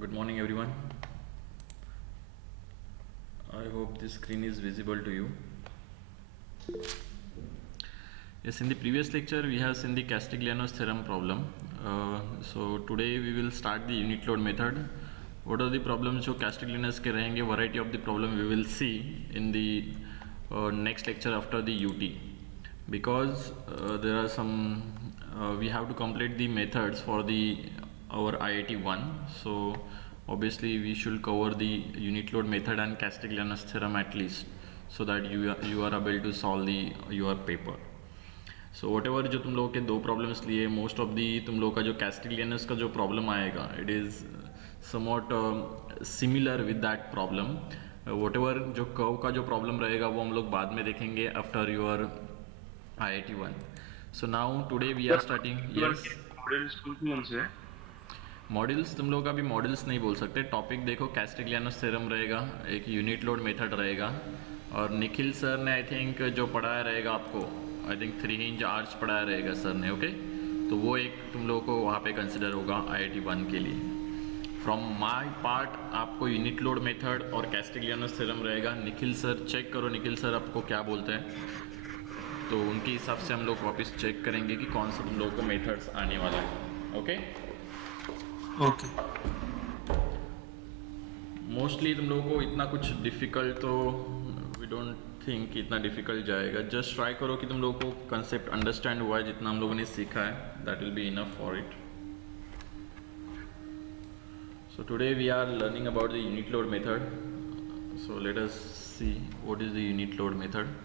Good morning, everyone. I hope this screen is visible to you. Yes, in the previous lecture we have seen the Castigliano's theorem problem. So today we will start the unit load method. What are the problems जो Castigliano's के रहेंगे? Variety of the problem we will see in the next lecture after the UT, because there are some we have to complete the methods for the our IIT 1. So obviously we should cover the unit load method and Castigliano's theorem at least, so that you are able to solve the your paper. So what ever जो तुम लोगों के दो problems लिए, most of the तुम लोगों का जो कैस्टिलियनस का जो प्रॉब्लम आएगा it is somewhat similar with that problem. What ever जो कर्व का जो प्रॉब्लम रहेगा वो हम लोग बाद में देखेंगे after your IIT 1. So now today we are starting. Yes, models तुम लोग अभी मॉडल्स नहीं बोल सकते. टॉपिक देखो, कैस्टिग्लियानोस थ्योरम रहेगा, एक यूनिट लोड मेथड रहेगा, और निखिल सर ने आई थिंक जो पढ़ाया रहेगा आपको, आई थिंक 3 इंच आर्च पढ़ाया रहेगा सर ने. ओके, तो वो एक तुम लोगों को वहाँ पे कंसिडर होगा IIT 1 के लिए. फ्रॉम माय पार्ट आपको यूनिट लोड मेथड और कैस्टिग्लियानोस थ्योरम रहेगा. निखिल सर चेक करो, निखिल सर आपको क्या बोलते हैं, तो उनके हिसाब से हम लोग वापस चेक करेंगे कि कौन सा तुम लोगों को मेथड्स आने वाला है. Okay okay. मोस्टली तुम लोगों को इतना कुछ डिफ़िकल्ट तो वी डोंट थिंक इतना डिफ़िकल्ट जाएगा. जस्ट ट्राई करो कि तुम लोगों को कंसेप्ट अंडरस्टैंड हुआ है, जितना हम लोगों ने सीखा है that will be enough for it. So today we are learning about the unit load method. So let us see what is the unit load method.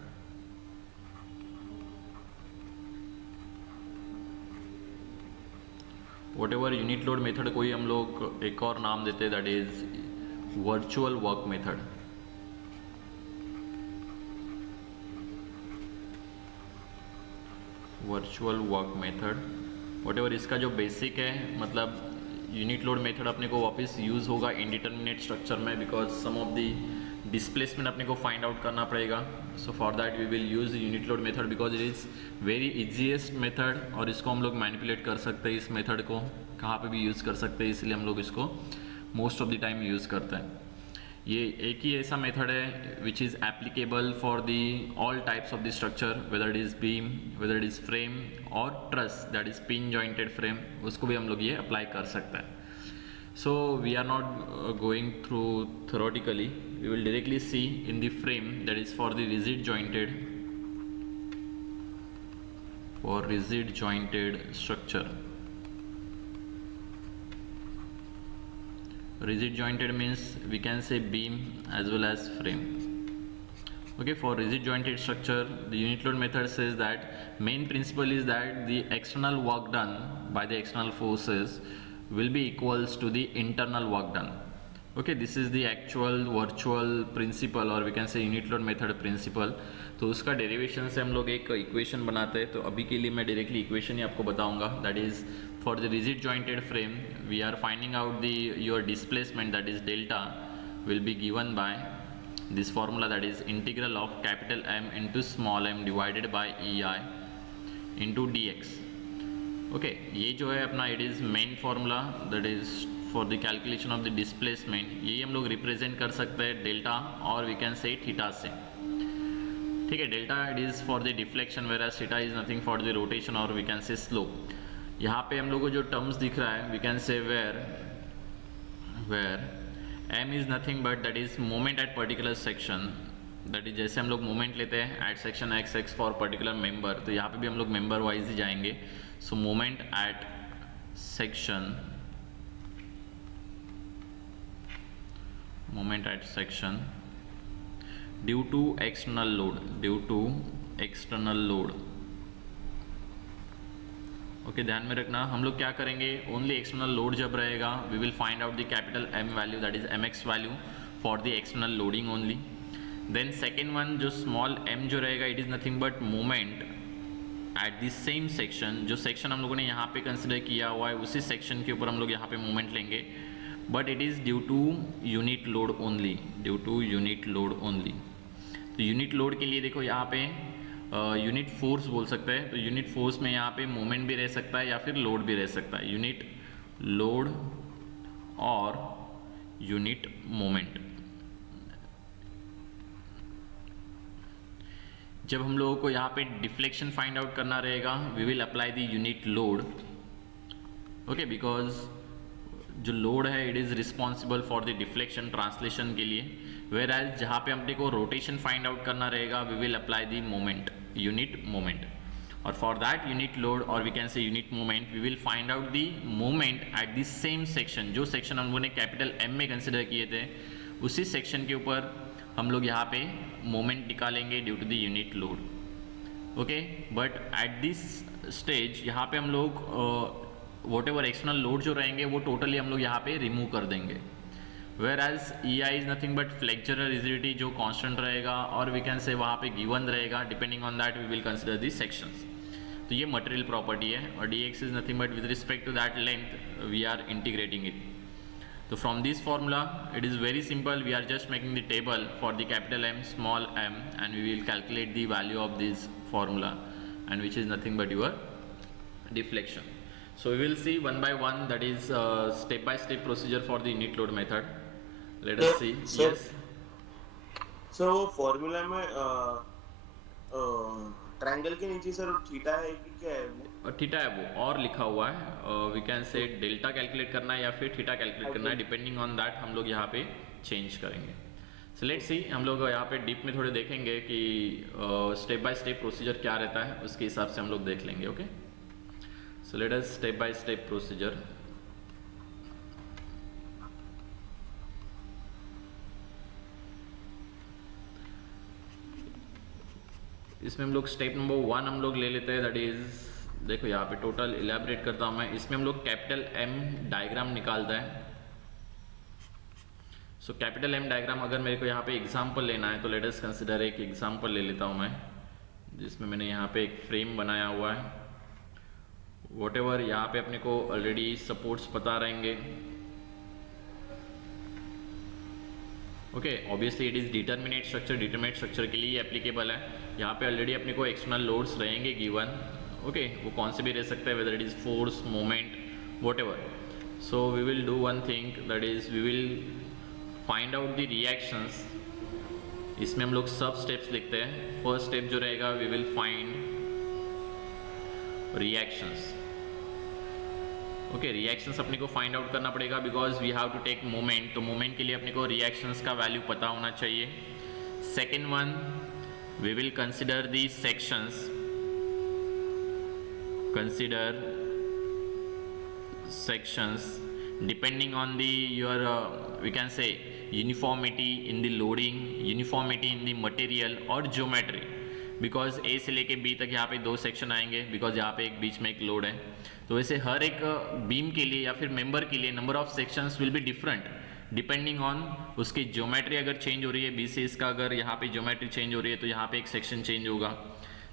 Whatever unit load method को ही हम लोग एक और नाम देते हैं, that is virtual work method. Virtual work method whatever इसका जो बेसिक है, मतलब यूनिट लोड मेथड अपने को वापस यूज़ होगा इंडिटरमिनेट स्ट्रक्चर में, because some of the displacement अपने को फाइंड आउट करना पड़ेगा. So for that we will use unit load method because it is very easiest method, और इसको हम लोग मैनिपुलेट कर सकते हैं. इस मेथड को कहाँ पे भी यूज़ कर सकते हैं, इसलिए हम लोग इसको most of the time use करते हैं. ये एक ही ऐसा मेथड है which is applicable for the all types of the structure, whether it is beam, whether it is frame और truss, that is pin jointed frame, उसको भी हम लोग ये अप्लाई कर सकते हैं. So we are not going through theoretically, we will directly see in the frame, that is for the rigid jointed structure. Rigid jointed means we can say beam as well as frame. Okay, for rigid jointed structure the unit load method says that main principle is that the external work done by the external forces will be equals to the internal work done. Okay, this is the actual virtual principle, or we can say unit load method principle. तो उसका derivation से हम लोग एक equation बनाते हैं. तो अभी के लिए मैं डायरेक्टली इक्वेशन ही आपको बताऊंगा. That is for the rigid jointed frame we are finding out the your displacement, that is delta will be given by this formula, that is integral of capital M into small m divided by EI into dx. Okay, ये जो है अपना it is main formula, that is for the calculation of the displacement. यही हम लोग represent कर सकते हैं डेल्टा, और वी कैन से थीटा से. ठीक है, delta it is for the deflection, वेराज theta is nothing for the rotation, और वी कैन से स्लोप. यहाँ पे हम लोग को जो टर्म्स दिख रहा है, we can say where m is nothing but that is moment at particular section. That is जैसे हम लोग मोमेंट लेते हैं at section x for particular member, तो यहाँ पे भी हम लोग मेंबर वाइज ही जाएंगे. So moment at section due to external load. Okay, ध्यान में रखना, हम लोग क्या करेंगे, ओनली एक्सटर्नल लोड जब रहेगा we will find out the capital M value, that is mx value for the external loading only. Then second one जो स्मॉल m जो रहेगा, it is nothing but moment at the same section. जो section हम लोगों ने यहाँ पे consider किया हुआ है, उसी सेक्शन के ऊपर हम लोग यहाँ पे मोमेंट लेंगे, but it is due to unit load only. तो यूनिट लोड के लिए देखो यहाँ पे यूनिट फोर्स बोल सकते हैं. तो यूनिट फोर्स में यहाँ पे मोमेंट भी रह सकता है या फिर लोड भी रह सकता है. यूनिट लोड और यूनिट मोमेंट। जब हम लोगों को यहाँ पे डिफ्लेक्शन फाइंड आउट करना रहेगा, we will apply the unit load. Okay, because जो लोड है it is responsible for the deflection translation के लिए, वेयर एज जहाँ पे अपने को रोटेशन फाइंड आउट करना रहेगा we will apply the moment, unit moment. और फॉर दैट यूनिट लोड और we can say unit moment, we will find out the moment at the same section. जो section हम लोगों ने कैपिटल एम में consider किए थे, उसी सेक्शन के ऊपर हम लोग यहाँ पे मोमेंट निकालेंगे due to the unit load. Okay, but at this stage यहाँ पे हम लोग वॉट एवर एक्सटर्नल लोड जो रहेंगे वो टोटली हम लोग यहाँ पे रिमूव कर देंगे। Where as E I is nothing but flexural rigidity जो कांस्टेंट रहेगा, और वी कैन से वहाँ पे गिवन रहेगा, depending on that we will consider this sections. तो ये मटेरियल प्रॉपर्टी है, और d x is nothing but with respect to that length we are integrating it. So from this formula it is very simple, we are just making the table for the capital M, small m, and we will calculate the value of this formula, and which is nothing but your deflection. So we will see one by one, that is step by step procedure for the unit load method. Let us see. Yes, sir वो formula में triangle के नीचे sir theta है कि क्या है वो? Theta है वो, और लिखा हुआ है, we can say delta calculate करना है या फिर थीटा कैलकुलेट करना है, डिपेंडिंग ऑन दैट हम लोग यहाँ पे चेंज करेंगे। सो लेट्स सी, हम लोग यहाँ पे डीप में थोड़े देखेंगे कि स्टेप बाय स्टेप प्रोसीजर क्या रहता है, उसके हिसाब से हम लोग देख लेंगे। Okay, so let us step by step procedure. इसमें हम लोग स्टेप नंबर 1 हम लोग ले लेते हैं, दैट इज देखो यहाँ पे टोटल इलेबरेट करता हूँ मैं। इसमें हम लोग कैपिटल एम डायग्राम निकालता है। सो कैपिटल एम डायग्राम अगर मेरे को यहाँ पे एग्जाम्पल लेना है तो लेट अस कंसिडर एक एग्जाम्पल ले लेता हूँ मैं, जिसमें मैंने यहाँ पे एक फ्रेम बनाया हुआ है। वॉट एवर यहाँ पे अपने को ऑलरेडी सपोर्ट्स पता रहेंगे। Okay, obviously it is determinate structure, determinate structure के लिए एप्लीकेबल है। यहाँ पे ऑलरेडी अपने को एक्सटर्नल लोड्स रहेंगे गिवन। ओके, वो कौन से भी रह सकते हैं, whether it is force, moment, whatever. So we will do one thing, that is we will find out the reactions. इसमें हम लोग सब स्टेप्स लिखते हैं। फर्स्ट स्टेप जो रहेगा, we will find reactions. Okay, reactions अपने को फाइंड आउट करना पड़ेगा because we have to take moment, तो मोमेंट के लिए अपने को रिएक्शंस का वैल्यू पता होना चाहिए। Second one, we will consider the sections, consider sections depending on the your we can say uniformity in the loading, uniformity in the material और geometry, बिकॉज ए से लेके बी तक यहाँ पे 2 सेक्शन आएंगे, बिकॉज यहाँ पे एक बीच में एक लोड है। तो वैसे हर एक बीम के लिए या फिर मेंबर के लिए number of sections will be different depending on उसकी ज्योमेट्री। अगर चेंज हो रही है, बी से इसका अगर यहाँ पे ज्योमेट्री चेंज हो रही है तो यहाँ पे एक सेक्शन चेंज होगा।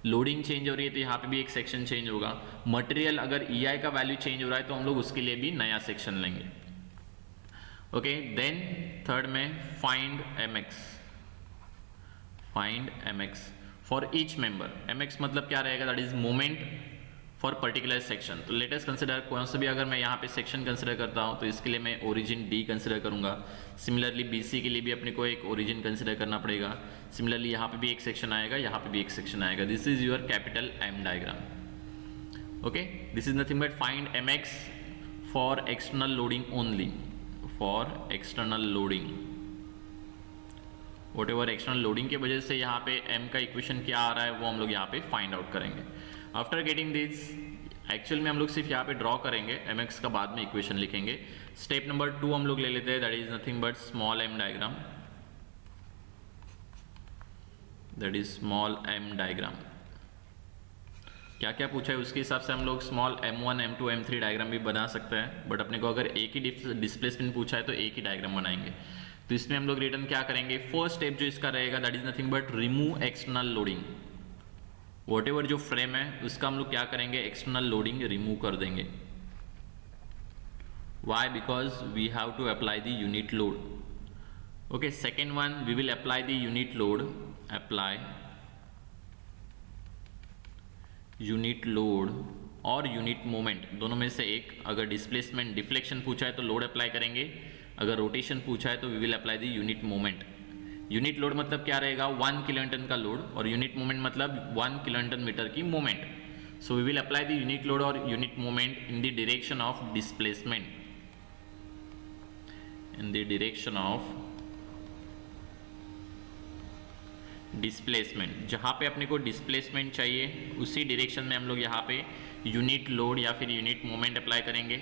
लोडिंग चेंज हो रही है तो यहाँ पे भी एक सेक्शन चेंज होगा। मटेरियल अगर ई आई का वैल्यू चेंज हो रहा है तो हम लोग उसके लिए भी नया सेक्शन लेंगे। ओके, देन थर्ड में find M x, find M x for each member. M x मतलब क्या रहेगा, that is moment for particular section. तो लेटेस्ट कंसिडर कौन सा भी अगर मैं यहाँ पे सेक्शन कंसिडर करता हूँ तो इसके लिए मैं ओरिजिन डी कंसिडर करूँगा। सिमिलरली बीसी के लिए भी अपने को एक ओरिजिन कंसिडर करना पड़ेगा। सिमिलरली यहाँ पे भी एक सेक्शन आएगा, यहाँ पे भी एक सेक्शन आएगा। This is your capital M diagram. Okay, this is nothing but find M x for external loading only, for external loading. Whatever external loading की वजह से यहाँ पे m का इक्वेशन क्या आ रहा है वो हम लोग यहाँ पे फाइंड आउट करेंगे। आफ्टर गेटिंग दिस, एक्चुअल में हम लोग सिर्फ यहाँ पे ड्रॉ करेंगे, mx का बाद में इक्वेशन लिखेंगे। स्टेप नंबर 2 हम लोग ले लेते हैं, that is nothing but small m diagram, that is small m diagram. क्या क्या पूछा है उसके हिसाब से हम लोग small m1, m2, m3 diagram भी बना सकते हैं, बट अपने को अगर एक ही डिस्प्लेसमेंट पूछा है तो एक ही डायग्राम बनाएंगे। तो इसमें हम लोग रिटर्न क्या करेंगे, फर्स्ट स्टेप जो इसका रहेगा that is nothing but remove external loading. Whatever जो फ्रेम है उसका हम लोग क्या करेंगे, एक्सटर्नल लोडिंग रिमूव कर देंगे। Why, because we have to apply the unit load. Okay, second one, we will apply the unit load, apply unit load और यूनिट मोमेंट, दोनों में से एक। अगर डिस्प्लेसमेंट डिफ्लेक्शन पूछा है तो लोड अप्लाई करेंगे, अगर रोटेशन पूछा है तो we will apply the unit moment. Unit load मतलब क्या रहेगा, 1 किलोन्यूटन का लोड, और यूनिट मोमेंट मतलब 1 किलोन्यूटन मीटर की moment. So we will apply the unit load और unit moment in the direction of displacement, in the direction of displacement. जहाँ पे अपने को डिस्प्लेसमेंट चाहिए उसी डायरेक्शन में हम लोग यहाँ पे यूनिट लोड या फिर यूनिट मोमेंट अप्लाई करेंगे।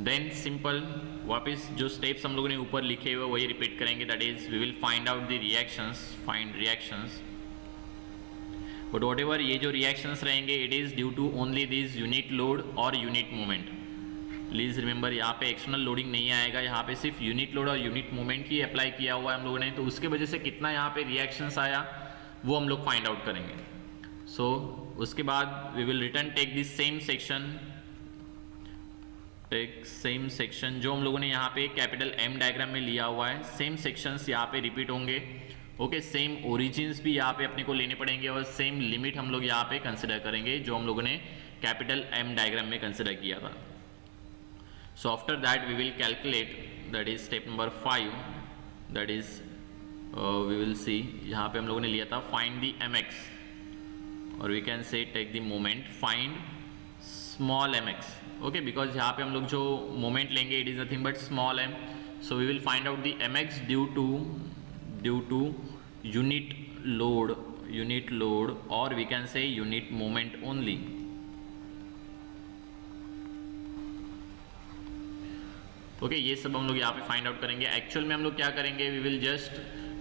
देन सिंपल वापस जो स्टेप्स हम लोगों ने ऊपर लिखे हुए वही रिपीट करेंगे, that is we will find out the reactions, find reactions, but whatever ये जो रिएक्शंस रहेंगे it is due to only this unit load और यूनिट मोमेंट। प्लीज रिमेंबर यहाँ पे एक्सटर्नल लोडिंग नहीं आएगा, यहाँ पे सिर्फ यूनिट लोड और यूनिट मोमेंट ही अप्लाई किया हुआ है हम लोगों ने, तो उसके वजह से कितना यहाँ पे रिएक्शंस आया वो हम लोग फाइंड आउट करेंगे। सो उसके बाद we will return take this same section, take same section जो हम लोगों ने यहाँ पे कैपिटल एम डायग्राम में लिया हुआ है, सेम सेक्शंस यहाँ पे रिपीट होंगे। ओके, सेम ओरिजिन्स भी यहाँ पे अपने को लेने पड़ेंगे और सेम लिमिट हम लोग यहाँ पे कंसिडर करेंगे जो हम लोगों ने कैपिटल एम डायग्राम में कंसिडर किया था। So after that we will calculate, that is step number 5, that is we will see यहाँ पे हम लोगों ने लिया था find the mx, और we can say take the moment, find small mx, okay, because यहाँ पे हम लोग जो moment लेंगे it is nothing but small m, so we will find out the mx due to unit load or we can say unit moment only। Okay, ये सब हम लोग यहाँ पे फाइंड आउट करेंगे। एक्चुअल में हम लोग क्या करेंगे, we will just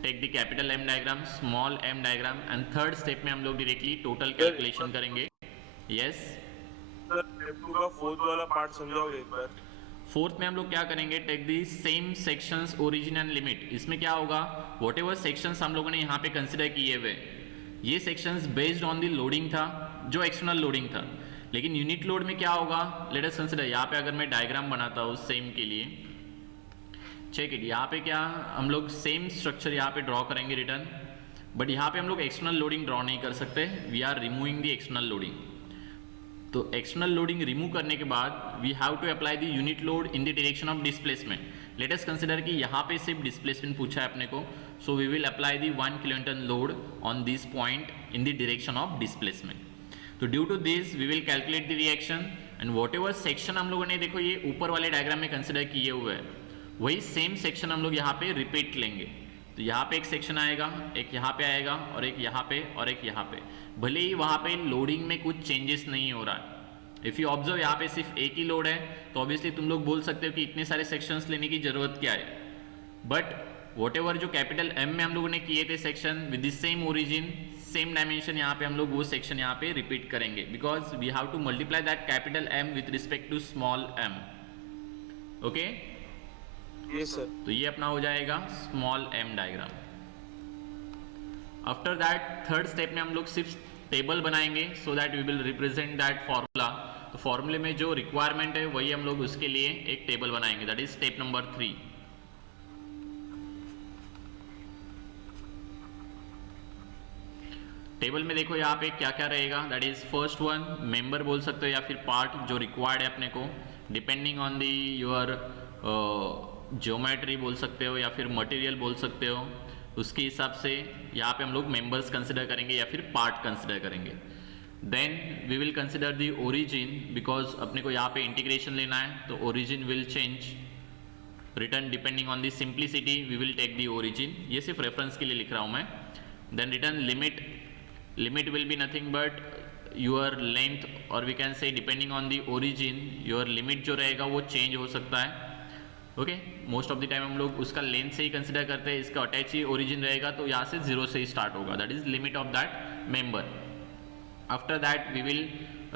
take the capital M diagram, small M diagram, and third step में हम लोग डायरेक्टली टोटल कैलकुलेशन करेंगे। यस का फोर्थ वाला पार्ट समझाओगे एक बार? फोर्थ में हम लोग क्या करेंगे, take the same sections origin and limit. इसमें क्या होगा, वॉट एवर सेक्शंस हम लोगों ने यहाँ पे कंसिडर किए हुए, ये sections based on the loading था, जो एक्सटर्नल लोडिंग था। लेकिन यूनिट लोड में क्या होगा, लेट अस कंसिडर, यहाँ पे अगर मैं डायग्राम बनाता हूँ सेम के लिए, चेक इट, यहाँ पे क्या हम लोग सेम स्ट्रक्चर यहाँ पे ड्रॉ करेंगे रिटर्न, बट यहाँ पे हम लोग एक्सटर्नल लोडिंग ड्रॉ नहीं कर सकते, we are removing the external loading. तो एक्सटर्नल लोडिंग रिमूव करने के बाद we have to apply the unit load in the direction of displacement. Let us consider कि यहाँ पे सिर्फ डिस्प्लेसमेंट पूछा है अपने को, so we will apply the 1 kilonewton load on this point in the direction of displacement. तो due to this we will calculate the reaction and whatever section हम लोगों ने देखो ये ऊपर वाले डायग्राम में कंसिडर किए हुए हैं, वही सेम सेक्शन हम लोग यहाँ पे रिपीट लेंगे। तो यहाँ पे एक सेक्शन आएगा, एक यहाँ पे आएगा, और एक यहाँ पे, और एक यहाँ पे। भले ही वहाँ पे लोडिंग में कुछ चेंजेस नहीं हो रहा है। इफ़ यू ऑब्जर्व यहाँ पे सिर्फ एक ही लोड है, तो ऑब्वियसली तुम लोग बोल सकते हो कि इतने सारे सेक्शंस लेने की जरूरत क्या है, बट वॉट एवर जो कैपिटल एम में हम लोगों ने किए थे section with the same origin, same dimension, यहाँ पे हम लोग वो सेक्शन यहाँ पे रिपीट करेंगे, because we have to multiply that capital M with respect to small m. Okay, yes sir. तो ये अपना हो जाएगा small M diagram. After that third step में हम लोग सिर्फ टेबल बनाएंगे, so that we will represent that formula. तो फॉर्मूले में जो रिक्वायरमेंट है वही हम लोग उसके लिए एक टेबल बनाएंगे, that is step number 3। Table में देखो यहाँ पे क्या क्या रहेगा, that is first one member बोल सकते हो या फिर पार्ट जो रिक्वायर्ड है अपने को, depending on the your geometry बोल सकते हो या फिर मटेरियल बोल सकते हो, उसके हिसाब से यहाँ पे हम लोग मेंबर्स कंसिडर करेंगे या फिर पार्ट कंसिडर करेंगे। Then we will consider the origin, because अपने को यहाँ पे इंटीग्रेशन लेना है, तो origin will change return depending on the simplicity, we will take the origin. ये सिर्फ रेफरेंस के लिए लिख रहा हूँ मैं। Then return limit, limit will be nothing but your length, or we can say depending on the origin your limit जो रहेगा वो change हो सकता है। Okay, most of the time हम लोग उसका लेंथ से ही कंसिडर करते हैं, इसका अटैच ही ओरिजिन रहेगा, तो यहाँ से 0 से ही स्टार्ट होगा, that is limit of that member. After that we will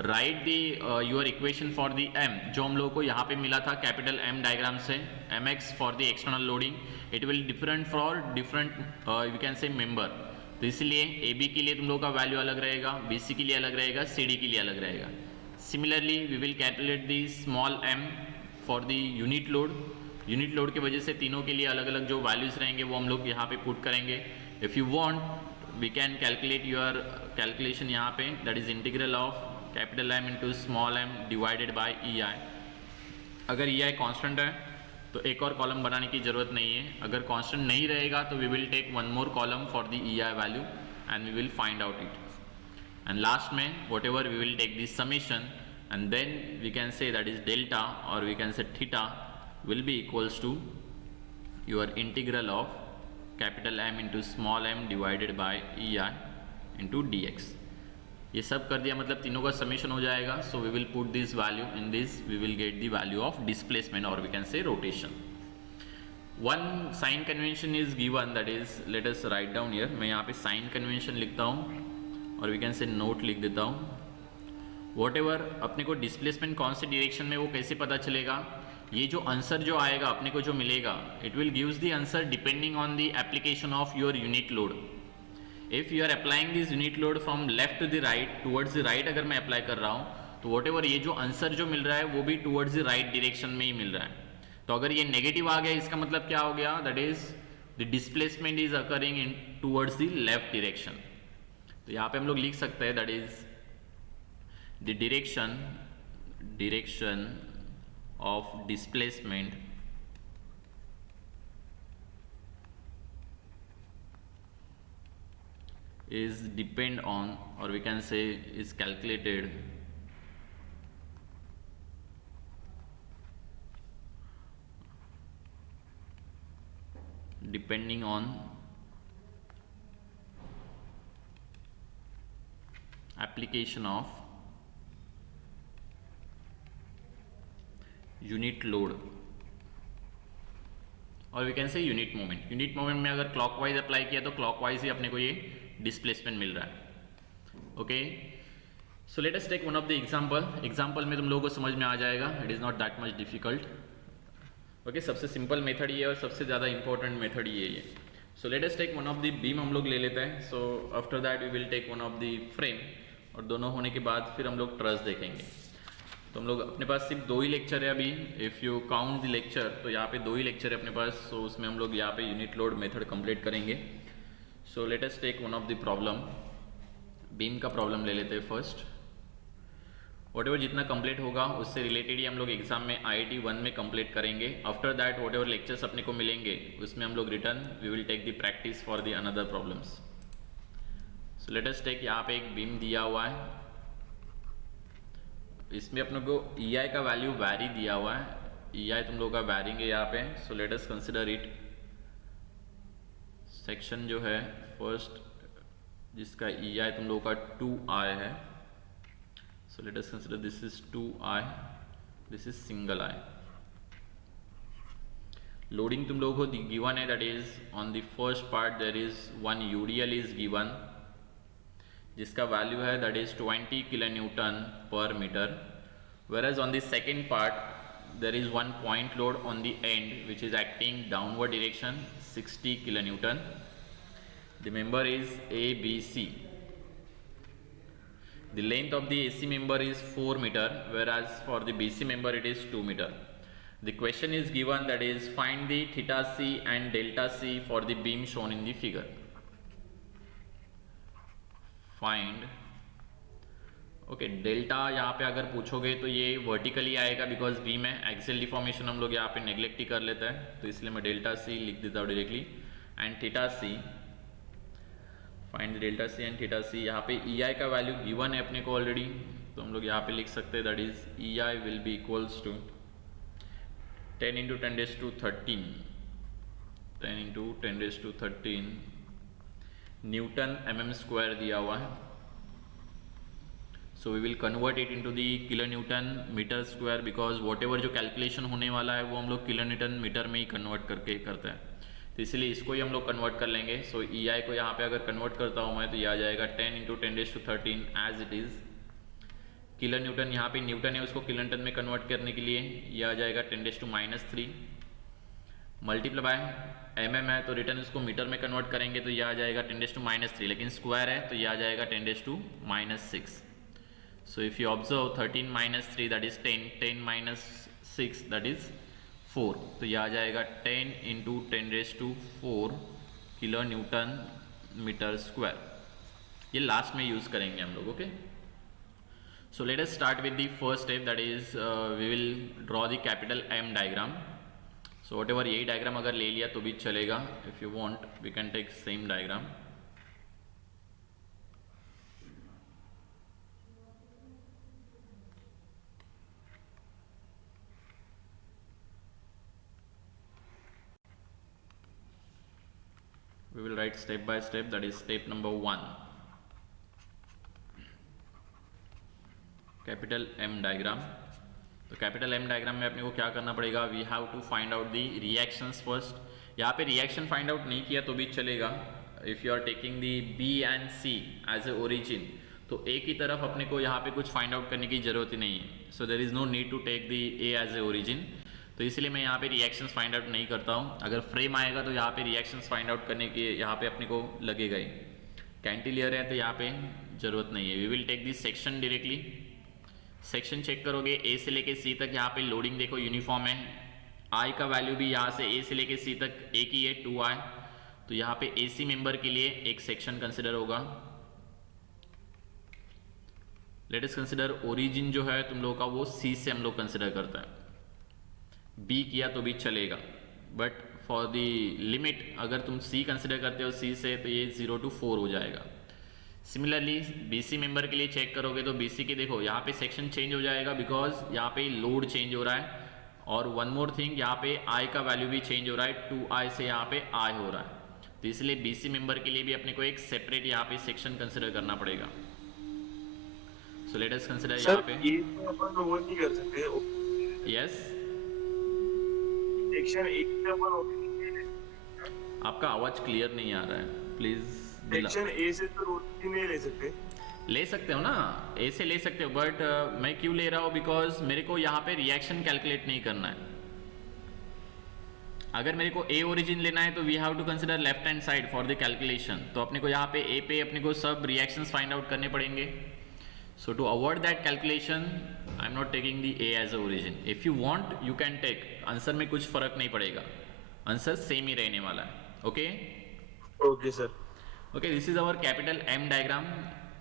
write the your equation for the M, जो हम लोगों को यहाँ पे मिला था कैपिटल एम डायग्राम से, mx for the external loading, it will different for different we can say member. तो इसलिए AB के लिए तुम लोगों का वैल्यू अलग रहेगा, BC के लिए अलग रहेगा, CD के लिए अलग रहेगा। Similarly we will calculate the small m for the unit load. Unit load की वजह से तीनों के लिए अलग अलग जो वैल्यूज रहेंगे वो हम लोग यहाँ पे पुट करेंगे। If you want we can calculate your calculation यहाँ पे, that is integral of capital M into small m divided by EI। अगर EI कांस्टेंट है तो एक और कॉलम बनाने की ज़रूरत नहीं है. अगर कांस्टेंट नहीं रहेगा तो we will take one more column for the EI value and we will find out it. And last में whatever we will take this summation and then we can say that is delta और we can say theta will be equals to your integral of capital M into small m divided by EI into dx. ये सब कर दिया मतलब तीनों का summation हो जाएगा. So we will put this value in this, we will get the value of displacement और we can say rotation. One sign convention is given, that is let us write down here. मैं यहाँ पे sign convention लिखता हूँ और we can से note लिख देता हूँ. वॉट एवर अपने को डिस्प्लेसमेंट कौन से डायरेक्शन में वो कैसे पता चलेगा, ये जो आंसर जो आएगा अपने को जो मिलेगा it will gives the answer depending on the application of your unit load. If you are applying this unit load from left to the right towards the right अगर मैं अप्लाई कर रहा हूँ तो वॉट एवर ये जो answer जो मिल रहा है वो भी टुवर्ड्स द राइट डायरेक्शन में ही मिल रहा है. तो अगर ये नेगेटिव आ गया इसका मतलब क्या हो गया, that is the displacement is occurring in towards the left direction. तो यहाँ पे हम लोग लिख सकते हैं that is the direction of displacement is depend on or we can say is calculated depending on application of unit load और we can say unit moment. Unit moment में अगर क्लॉकवाइज अप्लाई किया तो क्लॉकवाइज ही अपने को ये displacement मिल रहा है. Okay, so let us take one of the example में तुम लोगों को समझ में आ जाएगा. It is not that much difficult. Okay, सबसे सिंपल मेथड ये और सबसे ज़्यादा इंपॉर्टेंट मेथड ये. So let us take one of the beam हम लोग ले लेते हैं. So after that we will take one of the frame और दोनों होने के बाद फिर हम लोग ट्रस देखेंगे. तो हम लोग अपने पास सिर्फ 2 ही लेक्चर है अभी. If you count the lecture तो यहाँ पे 2 ही लेक्चर है अपने पास. सो उसमें हम लोग यहाँ पे यूनिट लोड मेथड कंप्लीट करेंगे. So let us take one of the problem. Beam का प्रॉब्लम ले लेते हैं फर्स्ट. वॉट एवर जितना कंप्लीट होगा उससे रिलेटेड ही हम लोग एग्जाम में IIT 1 में कंप्लीट करेंगे. After that whatever lectures अपने को मिलेंगे उसमें हम लोग return we will take the practice for the another problems. So let us take यहाँ पे एक बीम दिया हुआ है. इसमें अपने को EI का वैल्यू वैरी दिया हुआ है. EI तुम लोग का वैरिंग है यहाँ पे. सो let us consider it. Section जो है फर्स्ट जिसका EI तुम लोग का 2I है. So let us consider this is 2I, this is single I. Loading तुम लोग को गिवन है that is on the first part there is 1 UDL is given जिसका वैल्यू है that is 20 kilonewton per meter, whereas on the second part there is one point load on the end which is acting downward direction 60 kilonewton. The member is ABC. The length of the AC member is 4 meter, whereas for the BC member it is 2 meter. The question is given that is find the theta C and delta C for the beam shown in the figure. Find. Okay, delta यहाँ पे अगर पूछोगे तो ये vertically आएगा because beam है. Axial deformation हम लोग यहाँ पे नेग्लेक्ट ही कर लेते हैं तो इसलिए मैं डेल्टा सी लिख देता हूँ directly. And theta C, find delta C and theta C. यहाँ पे EI का वैल्यू गिवन है अपने को ऑलरेडी तो हम लोग यहाँ पे लिख सकते हैं that is EI will be equals to 10 × 10⁻13 10 × 10⁻13 newton mm² दिया हुआ है. So we will convert it into the kilonewton metre square because whatever जो कैलकुलेशन होने वाला है वो हम लोग किलोन्यूटन मीटर में ही कन्वर्ट करके करते हैं. तो इसलिए इसको ही हम लोग कन्वर्ट कर लेंगे. सो EI को यहाँ पे अगर कन्वर्ट करता हूँ मैं तो ये आ जाएगा 10 × 10⁻13 एज इट इज़. किलोन्यूटन यहाँ पे न्यूटन है उसको किलोन्यूटन में कन्वर्ट करने के लिए ये आ जाएगा 10⁻³ मल्टीप्लाई बाय mm है तो रिटर्न उसको मीटर में कन्वर्ट करेंगे तो ये आ जाएगा 10⁻3, लेकिन स्क्वायर है तो ये आ जाएगा 10⁻6. So if you observe 13 - 3 that is 10, 10 - 6 that is 4. तो ये आ जाएगा 10 × 10⁻⁴ किलो न्यूटन मीटर स्क्वायर. ये लास्ट में यूज करेंगे हम लोग. Okay, so let us start with the first step that is we will draw the capital M diagram. So whatever यही डायग्राम अगर ले लिया तो भी चलेगा. If you want we can take same diagram. We will write step by step. That is step number 1. Capital M diagram. तो capital M diagram में अपने को क्या करना पड़ेगा? We have to find out the reactions first. यहाँ पे reaction find out नहीं किया तो भी चलेगा. If you are taking the B and C as a origin, तो A की तरफ अपने को यहाँ पे कुछ फाइंड आउट करने की ज़रूरत ही नहीं है. So there is no need to take the A as a origin. तो इसलिए मैं यहाँ पे रिएक्शंस फाइंड आउट नहीं करता हूँ. अगर फ्रेम आएगा तो यहाँ पे रिएक्शंस फाइंड आउट करने की यहाँ पे अपने को लगेगा ही. कैंटिलीवर है तो यहाँ पे ज़रूरत नहीं है. We will take this section directly. Section check करोगे ए से लेके सी तक. यहाँ पे लोडिंग देखो यूनिफॉर्म है. आई का वैल्यू भी यहाँ से ए से लेके सी तक एक ही है 2i. तो यहाँ पे AC मेंबर के लिए एक सेक्शन कंसिडर होगा. लेट अस कंसिडर ओरिजिन जो है तुम लोगों का वो C से हम लोग कंसिडर करता है. B किया तो भी चलेगा, बट फॉर द लिमिट अगर तुम C कंसिडर करते हो C से तो ये 0 to 4 हो जाएगा. सिमिलरली BC मेंबर के लिए चेक करोगे तो BC के देखो यहाँ पे सेक्शन चेंज हो जाएगा बिकॉज यहाँ पे लोड चेंज हो रहा है. और वन मोर थिंग, यहाँ पे I का वैल्यू भी चेंज हो रहा है. 2i से यहाँ पे I हो रहा है. तो इसलिए BC मेंबर के लिए भी अपने को एक सेपरेट यहाँ पे सेक्शन कंसिडर करना पड़ेगा. सो लेट अस कंसिडर यहाँ पे. ये तो अपन वो नहीं कर सकते. यस, सेक्शन 1 में अपन ओरिजिन आपका आवाज क्लियर नहीं आ रहा है. प्लीज सेक्शन A से तो ओरिजिन नहीं ले सकते. ले सकते हो ना, ए से ले सकते हो, बट मैं क्यों ले रहा हूँ? बिकॉज मेरे को यहाँ पे रिएक्शन कैलकुलेट नहीं करना है. अगर मेरे को ए ओरिजिन लेना है तो we have to consider left hand side for the calculation. तो अपने को यहाँ पे ए पे अपने को सब रिएक्शंस फाइंड आउट करने पड़ेंगे. So to avoid that calculation I am not taking the A as a origin. If you want you can take. Answer में कुछ फर्क नहीं पड़ेगा, आंसर सेम ही रहने वाला है. Okay okay sir. Okay, this is our capital M diagram.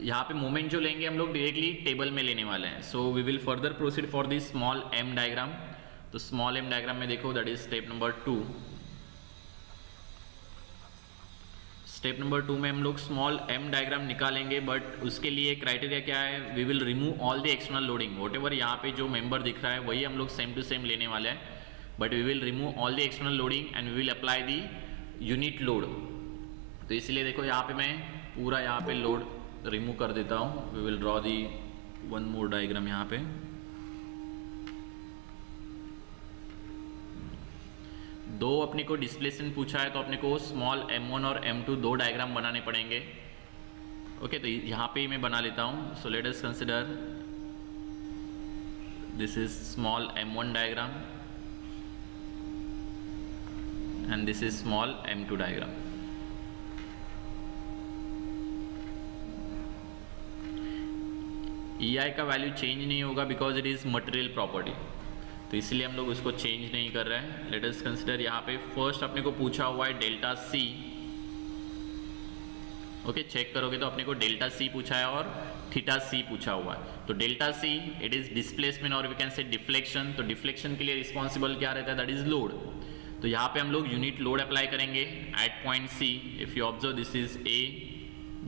यहाँ पे मोमेंट जो लेंगे हम लोग डायरेक्टली टेबल में लेने वाले हैं. So we will further proceed for this small M diagram. तो स्मॉल M डायग्राम में देखो that is step number 2. Step number 2 में हम लोग स्मॉल M डायग्राम निकालेंगे, बट उसके लिए क्राइटेरिया क्या है? We will remove all the external loading. Whatever यहाँ पे जो मेंबर दिख रहा है वही हम लोग सेम टू सेम लेने वाले हैं, but we will remove all the external loading and we will apply the unit load. तो इसलिए देखो यहाँ पे मैं पूरा यहाँ पे लोड रिमूव कर देता हूँ. We will draw the one more diagram यहाँ पे. दो अपने को डिस्प्लेसमेंट पूछा है तो अपने को स्मॉल M1 और M2 दो डायग्राम बनाने पड़ेंगे. ओके, तो यहाँ पे मैं बना लेता हूँ. सो let us consider this is small M1 diagram and this is small M2 diagram. EI का वैल्यू चेंज नहीं होगा because it is material property. तो इसलिए हम लोग उसको चेंज नहीं कर रहे हैं. लेट अस कंसिडर यहाँ पे फर्स्ट अपने को पूछा हुआ है डेल्टा C. ओके, चेक करोगे तो अपने को डेल्टा C पूछा है और थीटा C पूछा हुआ है. तो delta C it is displacement और वी कैन से डिफ्लेक्शन. तो डिफ्लेक्शन के लिए रिस्पॉन्सिबल क्या रहता है? That is load. तो यहाँ पे हम लोग यूनिट लोड अप्लाई करेंगे at point C. If you observe this is A,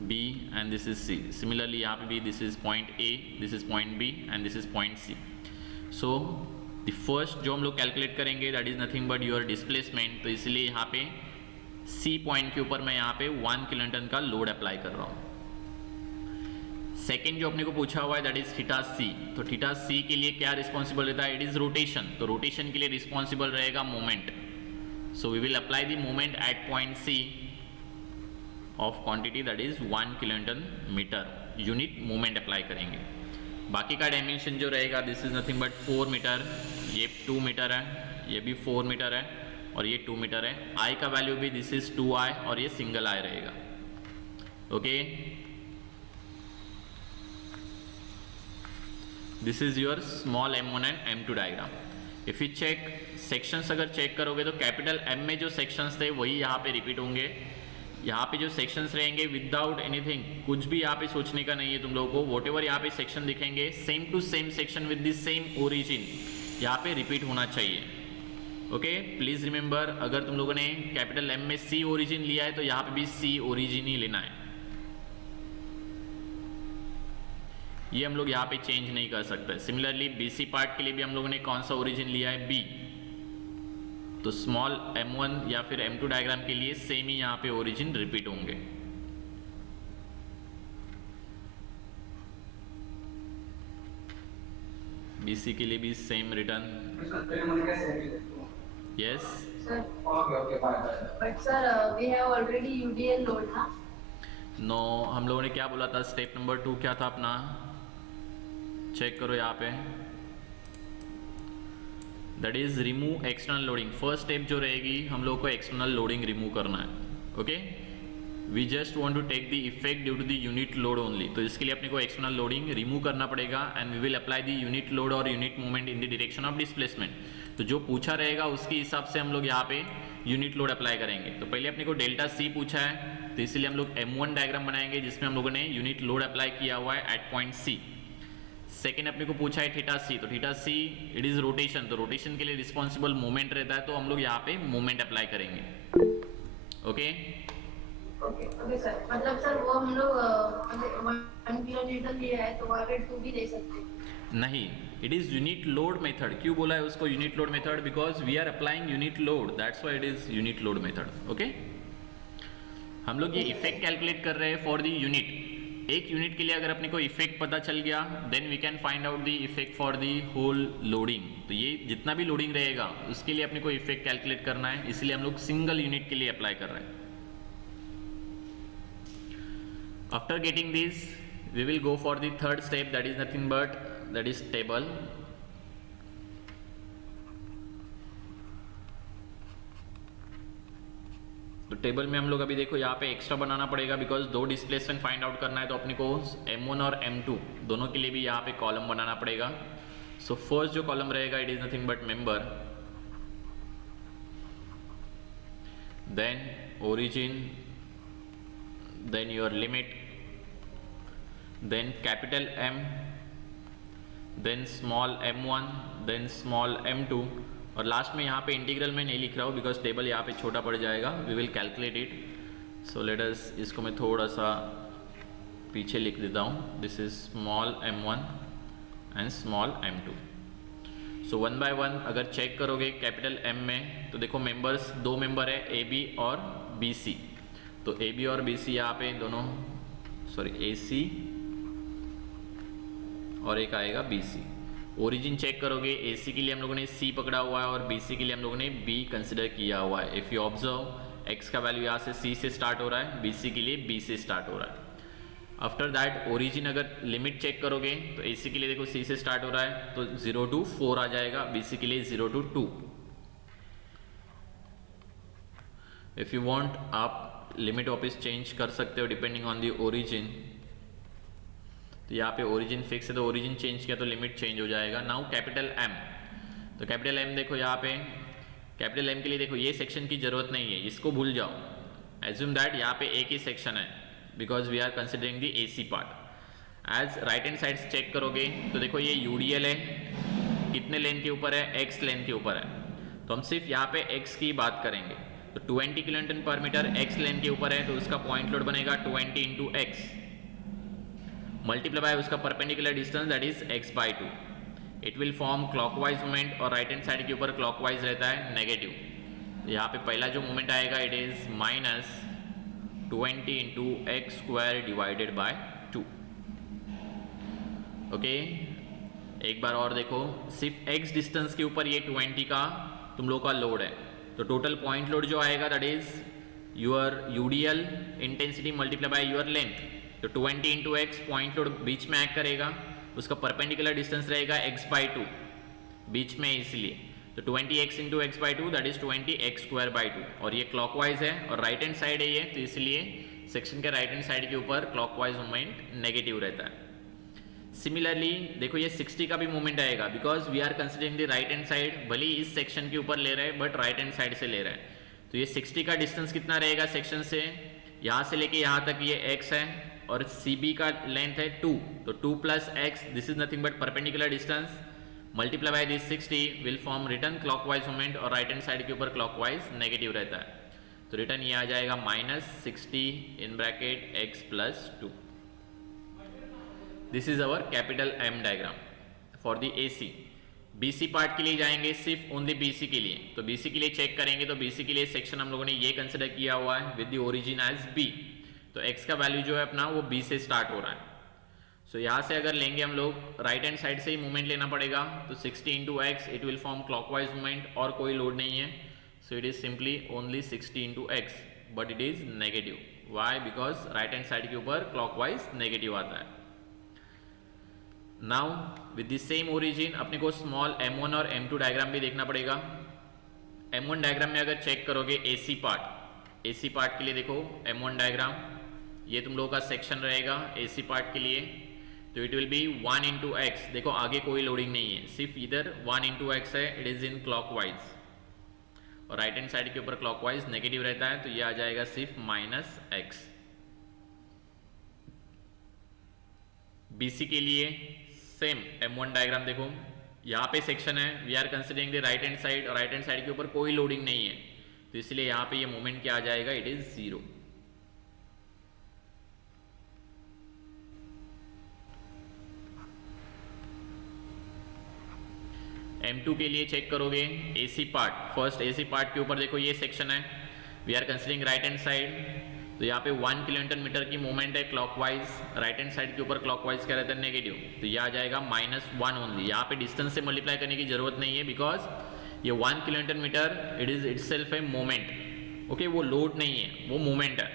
B and this is C. Similarly यहाँ पे भी this is point A, this is point B and this is point C. So the first जो हम लोग calculate करेंगे that is nothing but your displacement. तो इसलिए यहाँ पे C पॉइंट के ऊपर मैं यहाँ पे 1 किलोन्यूटन का लोड अप्लाई कर रहा हूँ. सेकेंड जो अपने को पूछा हुआ है that is थीटा C. तो थीटा C के लिए क्या रिस्पॉन्सिबल रहता है? It is rotation. तो रोटेशन के लिए रिस्पॉन्सिबल रहेगा moment. So we will apply the moment at point C of quantity that is 1 kilonewton metre. Unit moment apply करेंगे. बाकी का डायमेंशन जो रहेगा this is nothing but 4 metre. ये 2 मीटर है, ये भी 4 मीटर है और ये 2 मीटर है. I का वैल्यू भी दिस इज 2i और ये सिंगल I रहेगा. Okay, this is your small M1 and M2 diagram. If you check sections अगर चेक करोगे तो कैपिटल M में जो सेक्शंस थे वही यहाँ पे रिपीट होंगे. यहाँ पे जो सेक्शंस रहेंगे विदाउट एनीथिंग, कुछ भी यहाँ पे सोचने का नहीं है तुम लोगों को. वॉट एवर यहाँ पे सेक्शन दिखेंगे same to same section with the same origin यहाँ पे रिपीट होना चाहिए. ओके, प्लीज रिमेंबर, अगर तुम लोगों ने कैपिटल एम में सी ओरिजिन लिया है तो यहां पे भी सी ओरिजिन ही लेना है, ये हम लोग यहाँ पे चेंज नहीं कर सकते। सिमिलरली बीसी पार्ट के लिए भी हम लोगों ने कौन सा ओरिजिन लिया है, बी, तो स्मॉल m1 या फिर m2 डायग्राम के लिए सेम ही यहाँ पे ओरिजिन रिपीट होंगे। बीसी के लिए भी same return, yes. Sir, but sir, we have already UDL load, ना? नो, हम लोगों ने क्या बोला था, स्टेप नंबर 2 क्या था अपना, चेक करो यहाँ पे, that is remove external loading. First step जो रहेगी, हम लोग को एक्सटर्नल लोडिंग रिमूव करना है। Okay, we just want to take the effect due to the unit load only, तो इसके लिए अपने को एक्सटर्नल लोडिंग रिमूव करना पड़ेगा and we will apply the unit load और unit movement in the direction of displacement. तो जो पूछा रहेगा उसके हिसाब से हम लोग यहाँ पे यूनिट लोड अप्लाई करेंगे। तो पहले अपने को डेल्टा सी पूछा है, तो इसीलिए हम लोग M1 डायग्राम बनाएंगे जिसमें हम लोगों ने यूनिट लोड अप्लाई किया हुआ है एट पॉइंट सी। सेकेंड अपने को पूछा है थीटा सी, तो theta see it is rotation, तो रोटेशन के लिए रिस्पॉन्सिबल मोमेंट रहता है, तो हम लोग यहाँ पे मोमेंट अप्लाई करेंगे। ओके, ओके सर, मतलब सर वो हम लोग 1 किलोमीटर लिया है तो वहाँ पे 2 भी ले सकते हैं? नहीं, it is unit load method. क्यों बोला है उसको unit load method, because we are applying unit load, that's why it is unit load method. Okay, हम लोग ये इफेक्ट कैलकुलेट कर रहे हैं फॉर द यूनिट। एक यूनिट के लिए अगर अपने को इफेक्ट पता चल गया, then we can find out the effect for the whole loading. तो ये जितना भी लोडिंग रहेगा उसके लिए अपने को इफेक्ट कैलकुलेट करना है, इसलिए हम लोग सिंगल यूनिट के लिए अप्लाई कर रहे हैं। After getting this we will go for the third step, that is nothing but that is table। तो टेबल में हम लोग अभी देखो यहाँ पे एक्स्ट्रा बनाना पड़ेगा, बिकॉज दो डिस्प्लेसमेंट फाइंड आउट करना है, तो अपने को M1 और M2 दोनों के लिए भी यहाँ पे कॉलम बनाना पड़ेगा। सो फर्स्ट जो कॉलम रहेगा it is nothing but member, then origin, then your limit, then capital M, then small m1, then small m2, और लास्ट में यहाँ पे इंटीग्रल में नहीं लिख रहा हूँ बिकॉज टेबल यहाँ पे छोटा पड़ जाएगा, we will calculate it. So let us, इसको मैं थोड़ा सा पीछे लिख देता हूँ, this is small m1 and small m2। So one by one अगर चेक करोगे कैपिटल M में, तो देखो मेंबर्स, दो मेंबर है AB और BC, तो AB और BC यहाँ पे दोनों, सॉरी AC और एक आएगा BC। ओरिजिन चेक करोगे, AC के लिए हम लोगों ने C पकड़ा हुआ है और BC के लिए हम लोगों ने B कंसिडर किया हुआ है। इफ़ यू ऑब्जर्व, X का वैल्यू यहाँ से C से स्टार्ट हो रहा है, BC के लिए B से स्टार्ट हो रहा है। आफ्टर दैट ओरिजिन अगर लिमिट चेक करोगे तो AC के लिए देखो C से स्टार्ट हो रहा है, तो 0 to 4 आ जाएगा, BC के लिए 0 to 2। इफ़ यू वांट आप लिमिट वापस चेंज कर सकते हो डिपेंडिंग ऑन द ओरिजिन। तो यहाँ पे ओरिजिन फिक्स है, तो ओरिजिन चेंज किया तो लिमिट चेंज हो जाएगा। नाउ कैपिटल M, तो कैपिटल M देखो यहाँ पे, कैपिटल M के लिए देखो ये सेक्शन की जरूरत नहीं है, इसको भूल जाओ। एज्यूम दैट यहाँ पे एक ही सेक्शन है because we are considering the AC part. As right hand side check करोगे तो देखो ये UDL है, कितने लेंथ के ऊपर है, X लेंथ के ऊपर है, तो हम सिर्फ यहाँ पे X की बात करेंगे। तो 20 kilonewton per metre X length के ऊपर है, तो उसका पॉइंट लोड बनेगा 20 इंटू X मल्टीप्लाई बाय उसका perpendicular distance that is x/2। It will form clockwise movement और राइट हैंड साइड के ऊपर क्लॉकवाइज रहता है नेगेटिव। तो यहाँ पे पहला जो मूवमेंट आएगा it is -20 into x² divided by 2। Okay, एक बार और देखो, सिर्फ x डिस्टेंस के ऊपर ये 20 का तुम लोग का लोड है, तो टोटल पॉइंट लोड जो आएगा that is your UDL intensity multiply by your length. तो 20 इंटू एक्स पॉइंट लोड बीच में एक्ट करेगा, उसका परपेंडिकुलर डिस्टेंस रहेगा x/2 बीच में, इसलिए तो 20x into x/2 that is 20x²/2, और ये क्लॉकवाइज है और राइट हैंड साइड है ये, तो इसलिए सेक्शन के राइट हैंड साइड के ऊपर क्लॉकवाइज मूवमेंट नेगेटिव रहता है। सिमिलरली देखो ये 60 का भी मूवमेंट आएगा because we are considering the right hand side, भले ही इस सेक्शन के ऊपर ले रहे हैं बट राइट हैंड साइड से ले रहा है। तो ये 60 का डिस्टेंस कितना रहेगा सेक्शन से, यहाँ से लेके यहाँ तक ये x है और CB का लेंथ है 2, तो 2 + x, this is nothing but perpendicular distance multiply by this 60 will form return clockwise moment और राइट हैंड साइड के ऊपर क्लॉकवाइज नेगेटिव रहता है, तो रिटर्न ये आ जाएगा -60 in bracket x + 2। This is our capital M diagram for the AC। BC part के लिए जाएंगे सिर्फ ओनली BC के लिए, तो BC के लिए चेक करेंगे तो BC के लिए सेक्शन हम लोगों ने ये कंसिडर किया हुआ है with the origin as B, तो x का वैल्यू जो है अपना वो B से स्टार्ट हो रहा है। सो यहाँ से अगर लेंगे हम लोग राइट हैंड साइड से ही मूवमेंट लेना पड़ेगा, तो 60 × x it will form clockwise movement और कोई लोड नहीं है, so it is simply only 60 × x, but it is negative. Why? Because right hand side के ऊपर क्लॉकवाइज नेगेटिव आता है। Now with the same origin अपने को स्मॉल m1 और m2 डायग्राम भी देखना पड़ेगा। m1 डायग्राम में अगर चेक करोगे AC पार्ट के लिए देखो m1 डायग्राम, ये तुम लोगों का सेक्शन रहेगा AC पार्ट के लिए, तो इट विल बी 1 × x। देखो आगे कोई लोडिंग नहीं है, सिर्फ इधर 1 × x है, इट इज इन क्लॉकवाइज, और राइट हैंड साइड के ऊपर क्लॉकवाइज नेगेटिव रहता है, तो ये आ जाएगा सिर्फ -x। BC के लिए सेम M1 डायग्राम देखो, यहाँ पे सेक्शन है, we are considering the right hand side, और राइट हैंड साइड के ऊपर कोई लोडिंग नहीं है, तो इसलिए यहाँ पे ये मोमेंट क्या आ जाएगा, इट इज 0। M2 के लिए चेक करोगे AC part, first AC part के ऊपर देखो ये सेक्शन है, we are considering right hand side, तो यहाँ पे 1 kN की मूवमेंट है क्लॉकवाइज, राइट हैंड साइड के ऊपर क्लॉकवाइज क्या रहता है, नेगेटिव, तो ये आ जाएगा -1 ओनली। यहाँ पे डिस्टेंस से मल्टीप्लाई करने की जरूरत नहीं है, बिकॉज ये 1 kN it is itself a moment, okay, वो लोड नहीं है, वो मोमेंट है,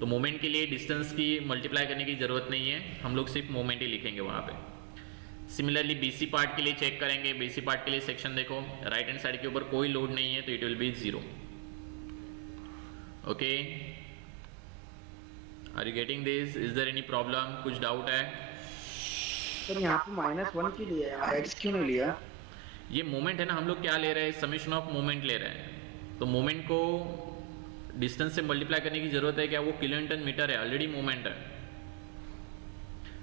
तो मोमेंट के लिए डिस्टेंस की मल्टीप्लाई करने की जरूरत नहीं है, हम लोग सिर्फ मोमेंट ही लिखेंगे वहाँ पे। सिमिलरली BC पार्ट के लिए चेक करेंगे, BC पार्ट के लिए सेक्शन देखो, राइट हैंड साइड के ऊपर कोई लोड नहीं है, तो it will be 0। Okay, are you getting this? Is there any problem? कुछ डाउट है? सर यहाँ पे -1 के लिए x क्यों नहीं लिया? ये मोमेंट है ना, हम लोग क्या ले रहे हैं, समेशन ऑफ मोमेंट ले रहे हैं, तो मोमेंट को डिस्टेंस से मल्टीप्लाई करने की जरूरत है क्या, वो kN है, ऑलरेडी मोमेंट है।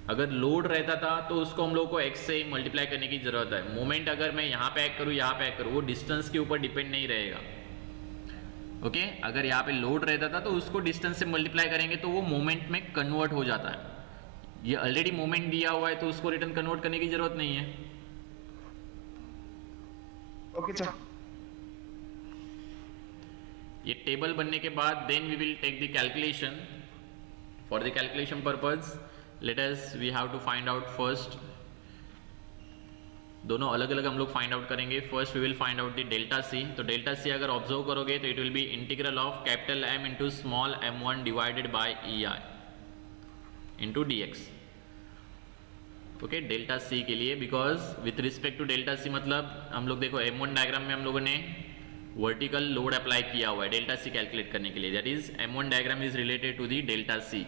अगर लोड रहता था तो उसको हम लोग को x से मल्टीप्लाई करने की जरूरत है। मोमेंट अगर मैं यहाँ पे ऐड करूँ, यहाँ पे ऐड करूँ, वो डिस्टेंस के ऊपर डिपेंड नहीं रहेगा, ओके। अगर यहाँ पे लोड रहता था तो उसको डिस्टेंस से मल्टीप्लाई करेंगे तो वो मोमेंट में कन्वर्ट हो जाता है। ये ऑलरेडी मोमेंट दिया हुआ है तो उसको रिटर्न कन्वर्ट करने की जरूरत नहीं है। Okay sir. ये टेबल बनने के बाद then we will take the calculation. For the calculation purpose let us we have to find out first, दोनों अलग अलग हम लोग फाइंड आउट करेंगे। First we will find out the delta C. तो डेल्टा सी अगर ऑब्जर्व करोगे तो it will be integral of capital M into small m1 divided by EI into dx। Okay, delta C के लिए, because with respect to delta C मतलब हम लोग देखो M1 डायग्राम में हम लोगों ने वर्टिकल लोड अप्लाई किया हुआ है डेल्टा सी कैलकुलेट करने के लिए, that is M1 diagram is related to the delta C.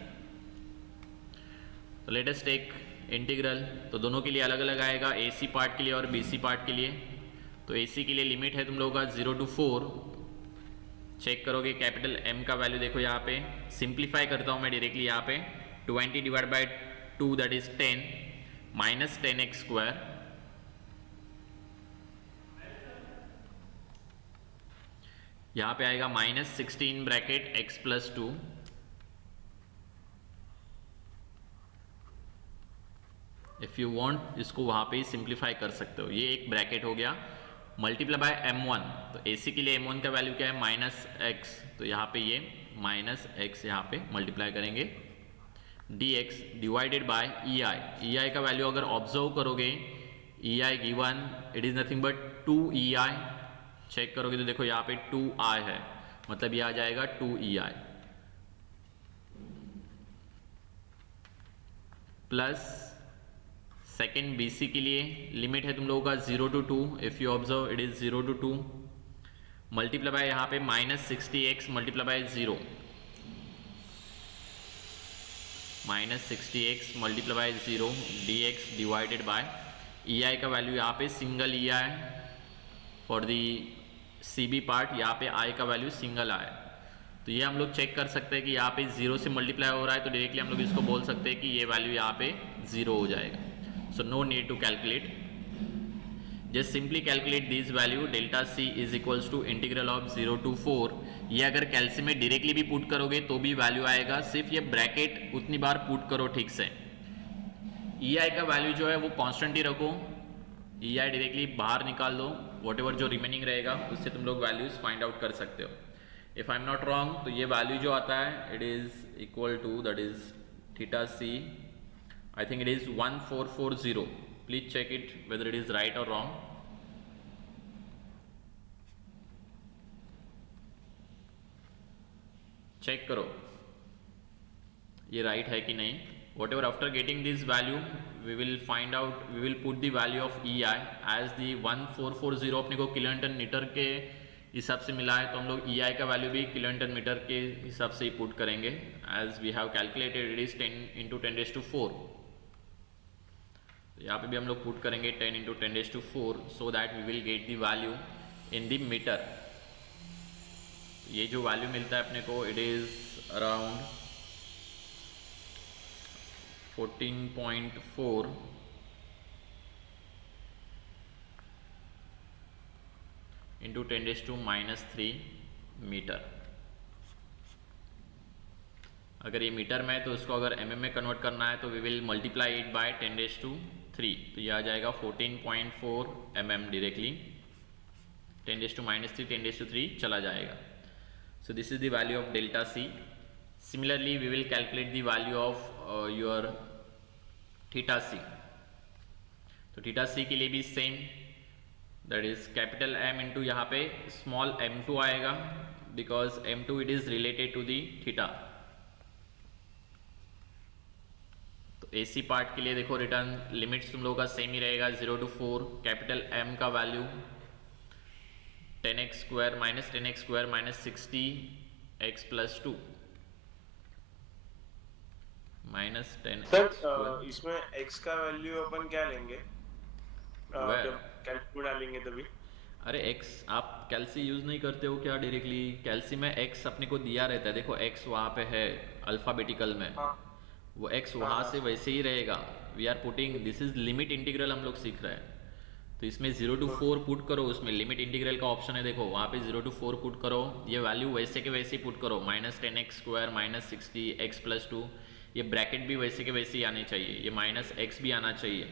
तो लेट अस टेक इंटीग्रल। तो दोनों के लिए अलग अलग आएगा, AC पार्ट के लिए और BC पार्ट के लिए। तो AC के लिए लिमिट है तुम लोगों का 0 to 4। चेक करोगे कैपिटल M का वैल्यू देखो यहाँ पे, सिंप्लीफाई करता हूँ मैं डायरेक्टली यहाँ पे, 20 divide by 2 that is 10 minus 10x square, यहाँ पे आएगा -16 bracket x plus 2 if you want इसको वहां पे ही सिंप्लीफाई कर सकते हो। ये एक ब्रैकेट हो गया, मल्टीप्लाई बाय M1। तो AC के लिए M1 का वैल्यू क्या है, -x, तो यहाँ पे ये -x यहाँ पे मल्टीप्लाई करेंगे, dx divided by EI। EI का वैल्यू अगर ऑब्जर्व करोगे, EI given it is nothing but 2EI। Check करोगे तो देखो यहाँ पे 2I है, मतलब ये आ जाएगा 2EI प्लस सेकेंड BC के लिए लिमिट है तुम लोगों का 0 to 2। If you observe it is 0 to 2 multiply by यहाँ पे -60x multiply by 0, -60x multiply by 0 dx divided by EI का वैल्यू यहाँ पे single EI for the CB part, यहाँ पे I का वैल्यू सिंगल I। तो ये हम लोग चेक कर सकते हैं कि यहाँ पे 0 से मल्टीप्लाई हो रहा है, तो डायरेक्टली हम लोग इसको बोल सकते हैं कि ये वैल्यू यहाँ पे 0 हो जाएगा। So no need to calculate. Just simply calculate this value delta C is equals to integral of 0 to 4। ये अगर कैल्सी में डायरेक्टली भी पुट करोगे तो भी वैल्यू आएगा, सिर्फ ये ब्रैकेट उतनी बार पुट करो ठीक से। ई आई का वैल्यू जो है वो कांस्टेंट ही रखो, ई आई डायरेक्टली बाहर निकाल दो, वॉट एवर जो रिमेनिंग रहेगा उससे तुम लोग वैल्यूज फाइंड आउट कर सकते हो। If I am not wrong तो ये वैल्यू जो आता है it is equal to that is theta C, I think it is 1440। Please check it whether it is right और रॉन्ग। चेक करो ये राइट है कि नहीं। Whatever after getting this value we will find out, we will put the value of EI as the 1440 अपने को kilonewton metre के हिसाब से मिला है, तो हम लोग EI का वैल्यू भी किलोन्यूटन मीटर के हिसाब से ही पुट करेंगे as we have calculated it is 10 into 10 raised to 4। तो यहाँ पे भी हम लोग पुट करेंगे 10 into 10 raised to 4 so that we will get the value in the meter। ये जो वैल्यू मिलता है अपने को it is around 14.4 into 10 raised to -3 metre. अगर ये मीटर में है तो उसको अगर mm में कन्वर्ट करना है तो we will multiply it by 10 raised to 3, तो ये आ जाएगा 14.4 mm directly, 10 raised to -3 10 raised to 3 चला जाएगा। So this is the value of delta C. Similarly we will calculate the value of your theta C. तो theta C के लिए भी same, that is capital M into यहाँ पे small m2 आएगा because m2 it is related to the theta. तो AC part के लिए देखो रिटर्न लिमिट्स तुम लोगों का सेम ही रहेगा 0 to 4। कैपिटल M का value 10x square minus 10x square minus 60x plus 2 minus 10। Sir इसमें x का वैल्यू अपन क्या लेंगे जब कैलकुलेट डालेंगे तभी? अरे x आप कैल्सी यूज नहीं करते हो क्या डायरेक्टली? कैल्सी में x अपने को दिया रहता है, देखो x वहाँ पे है अल्फाबेटिकल में। हाँ। वो x वहाँ से वैसे ही रहेगा। We are putting, this is limit integral हम लोग सीख रहे हैं, तो इसमें 0 to 4 पुट करो, उसमें लिमिट इंटीग्रल का ऑप्शन है देखो, वहाँ पे 0 to 4 पुट करो, ये वैल्यू वैसे के वैसे ही पुट करो, minus 10x square minus 60x plus 2, ये ब्रैकेट भी वैसे के वैसे ही आने चाहिए, ये माइनस x भी आना चाहिए।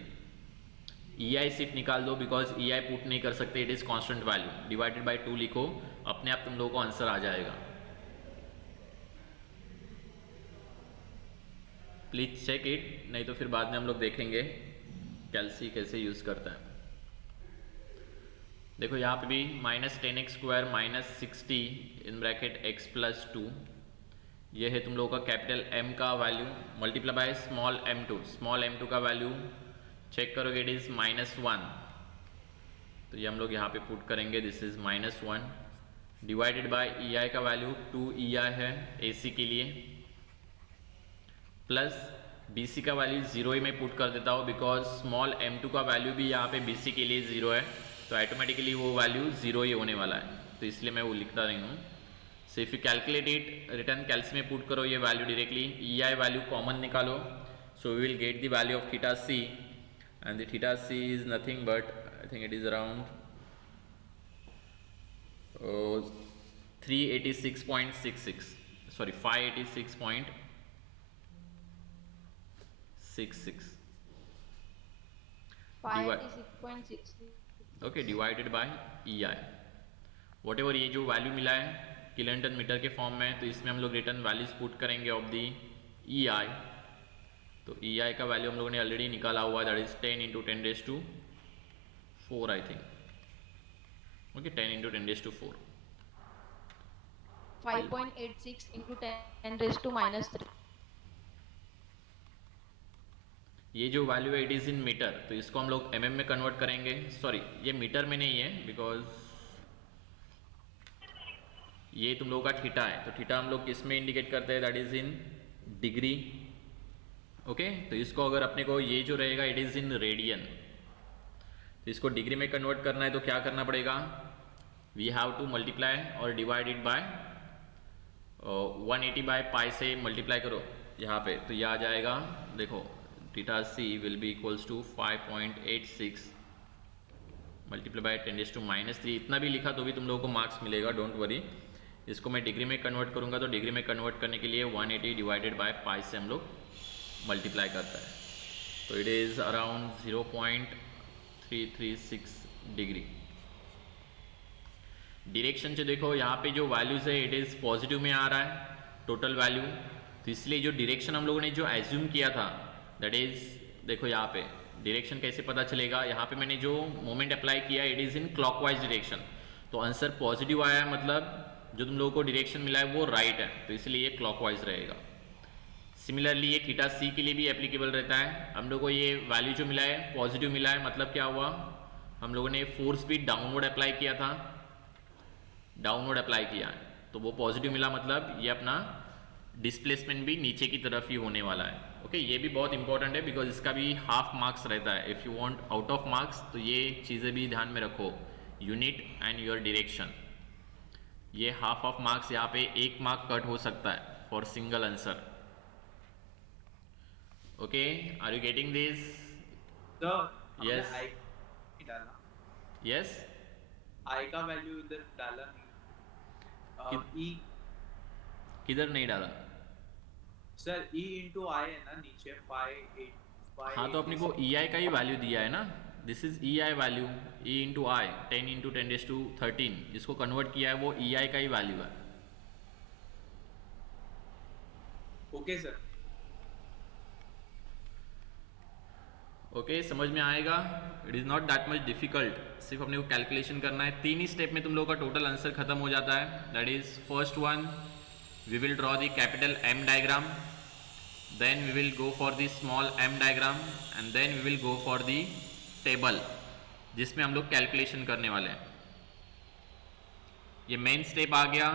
EI सिर्फ निकाल दो बिकॉज EI पुट नहीं कर सकते, it is constant value, divided by 2 लिखो, अपने आप तुम लोगों को आंसर आ जाएगा। प्लीज चेक इट, नहीं तो फिर बाद में हम लोग देखेंगे कैल्सी कैसे यूज करता है। देखो यहाँ पे भी minus 10x square minus 60 in bracket x plus 2, ये है तुम लोगों का कैपिटल M का value multiply by small m2, small m2 का वैल्यू चेक करोगे इट इज -1, तो ये हम लोग यहाँ पे पुट करेंगे, this is -1 divided by EI का वैल्यू 2 EI है AC के लिए, प्लस BC का वैल्यू 0 ही मैं पुट कर देता हूँ बिकॉज स्मॉल m2 का वैल्यू भी यहाँ पे BC के लिए 0 है, तो ऑटोमेटिकली वो वैल्यू 0 ही होने वाला है, तो इसलिए मैं वो लिखता नहीं हूँ। So if you calculate it, return कैल्सी में पुट करो ये value directly, EI value common निकालो, so we will get the value of theta C, and the theta C is nothing but I think it is around 386.66, sorry 586.66 586.6 okay divided by EI, what ever ये जो value मिला है kilonewton metre के form में, तो इसमें हम लोग रिटर्न वैल्यूज पुट करेंगे ऑफ दी EI। तो EI का वैल्यू हम लोगों ने ऑलरेडी निकाला हुआ है, that is 10 into 10 raised to 4 I think, okay 10 into 10 raised to 4, 5.86 into 10 raised to -3। ये जो वैल्यू है इट इज इन मीटर, तो इसको हम लोग mm में कन्वर्ट करेंगे, सॉरी ये मीटर में नहीं है बिकॉज ये तुम लोगों का थीटा है, तो थीटा हम लोग किस में इंडिकेट करते हैं, that is in degree, okay तो इसको अगर अपने को ये जो रहेगा इट इज इन रेडियन, तो इसको डिग्री में कन्वर्ट करना है तो क्या करना पड़ेगा, वी हैव टू मल्टीप्लाई और divide it by 180 by pi से मल्टीप्लाई करो यहाँ पे, तो ये आ जाएगा देखो theta C will be equals to 5.86 multiply by 10⁻³ इतना भी लिखा तो भी तुम लोगों को मार्क्स मिलेगा, डोंट वरी। इसको मैं डिग्री में कन्वर्ट करूँगा तो डिग्री में कन्वर्ट करने के लिए 180 डिवाइडेड बाय पाई से हम लोग मल्टीप्लाई करता है, तो it is around 0.336 degree. Direction से देखो यहाँ पे जो वैल्यूज़ है इट इज़ पॉजिटिव में आ रहा है टोटल वैल्यू, तो इसलिए जो डायरेक्शन हम लोगों ने जो एज्यूम किया था दैट इज़, देखो यहाँ पे डायरेक्शन कैसे पता चलेगा, यहाँ पे मैंने जो मोमेंट अप्लाई किया it is in clockwise direction, तो आंसर पॉजिटिव आया है, मतलब जो तुम लोगों को डायरेक्शन मिला है वो राइट है, तो इसलिए ये क्लॉकवाइज रहेगा। सिमिलरली ये थीटा सी के लिए भी एप्लीकेबल रहता है। हम लोग को ये वैल्यू जो मिला है पॉजिटिव मिला है, मतलब क्या हुआ, हम लोगों ने फोर्स भी डाउनवर्ड अप्लाई किया था, डाउनवर्ड अप्लाई किया है तो वो पॉजिटिव मिला, मतलब ये अपना डिस्प्लेसमेंट भी नीचे की तरफ ही होने वाला है। ओके, ये भी बहुत इंपॉर्टेंट है बिकॉज इसका भी हाफ मार्क्स रहता है। If you want out of marks तो ये चीज़ें भी ध्यान में रखो, यूनिट एंड योर डायरेक्शन। ये हाफ ऑफ मार्क्स यहाँ पे 1 मार्क कट हो सकता है for single answer. Okay, are you getting this? Yes. डाला यस, आई का वैल्यू इधर डाला नहीं, ई किधर नहीं डाला? सर ई इंटू आई है ना नीचे 5 हाँ तो अपने को ई आई का ही वैल्यू दिया है ना, this is E I value, E into I 10 into 10⁻13 जिसको कन्वर्ट किया है वो ई आई का ही वैल्यू है। Okay sir. ओके, समझ में आएगा? It is not that much difficult, सिर्फ अपने को कैलकुलेशन करना है। 3 ही स्टेप में तुम लोगों का टोटल आंसर खत्म हो जाता है। That is first one, we will draw the capital M diagram, then we will go for the small M diagram and then we will go for the table जिसमें हम लोग कैलकुलेशन करने वाले हैं। ये मेन स्टेप आ गया।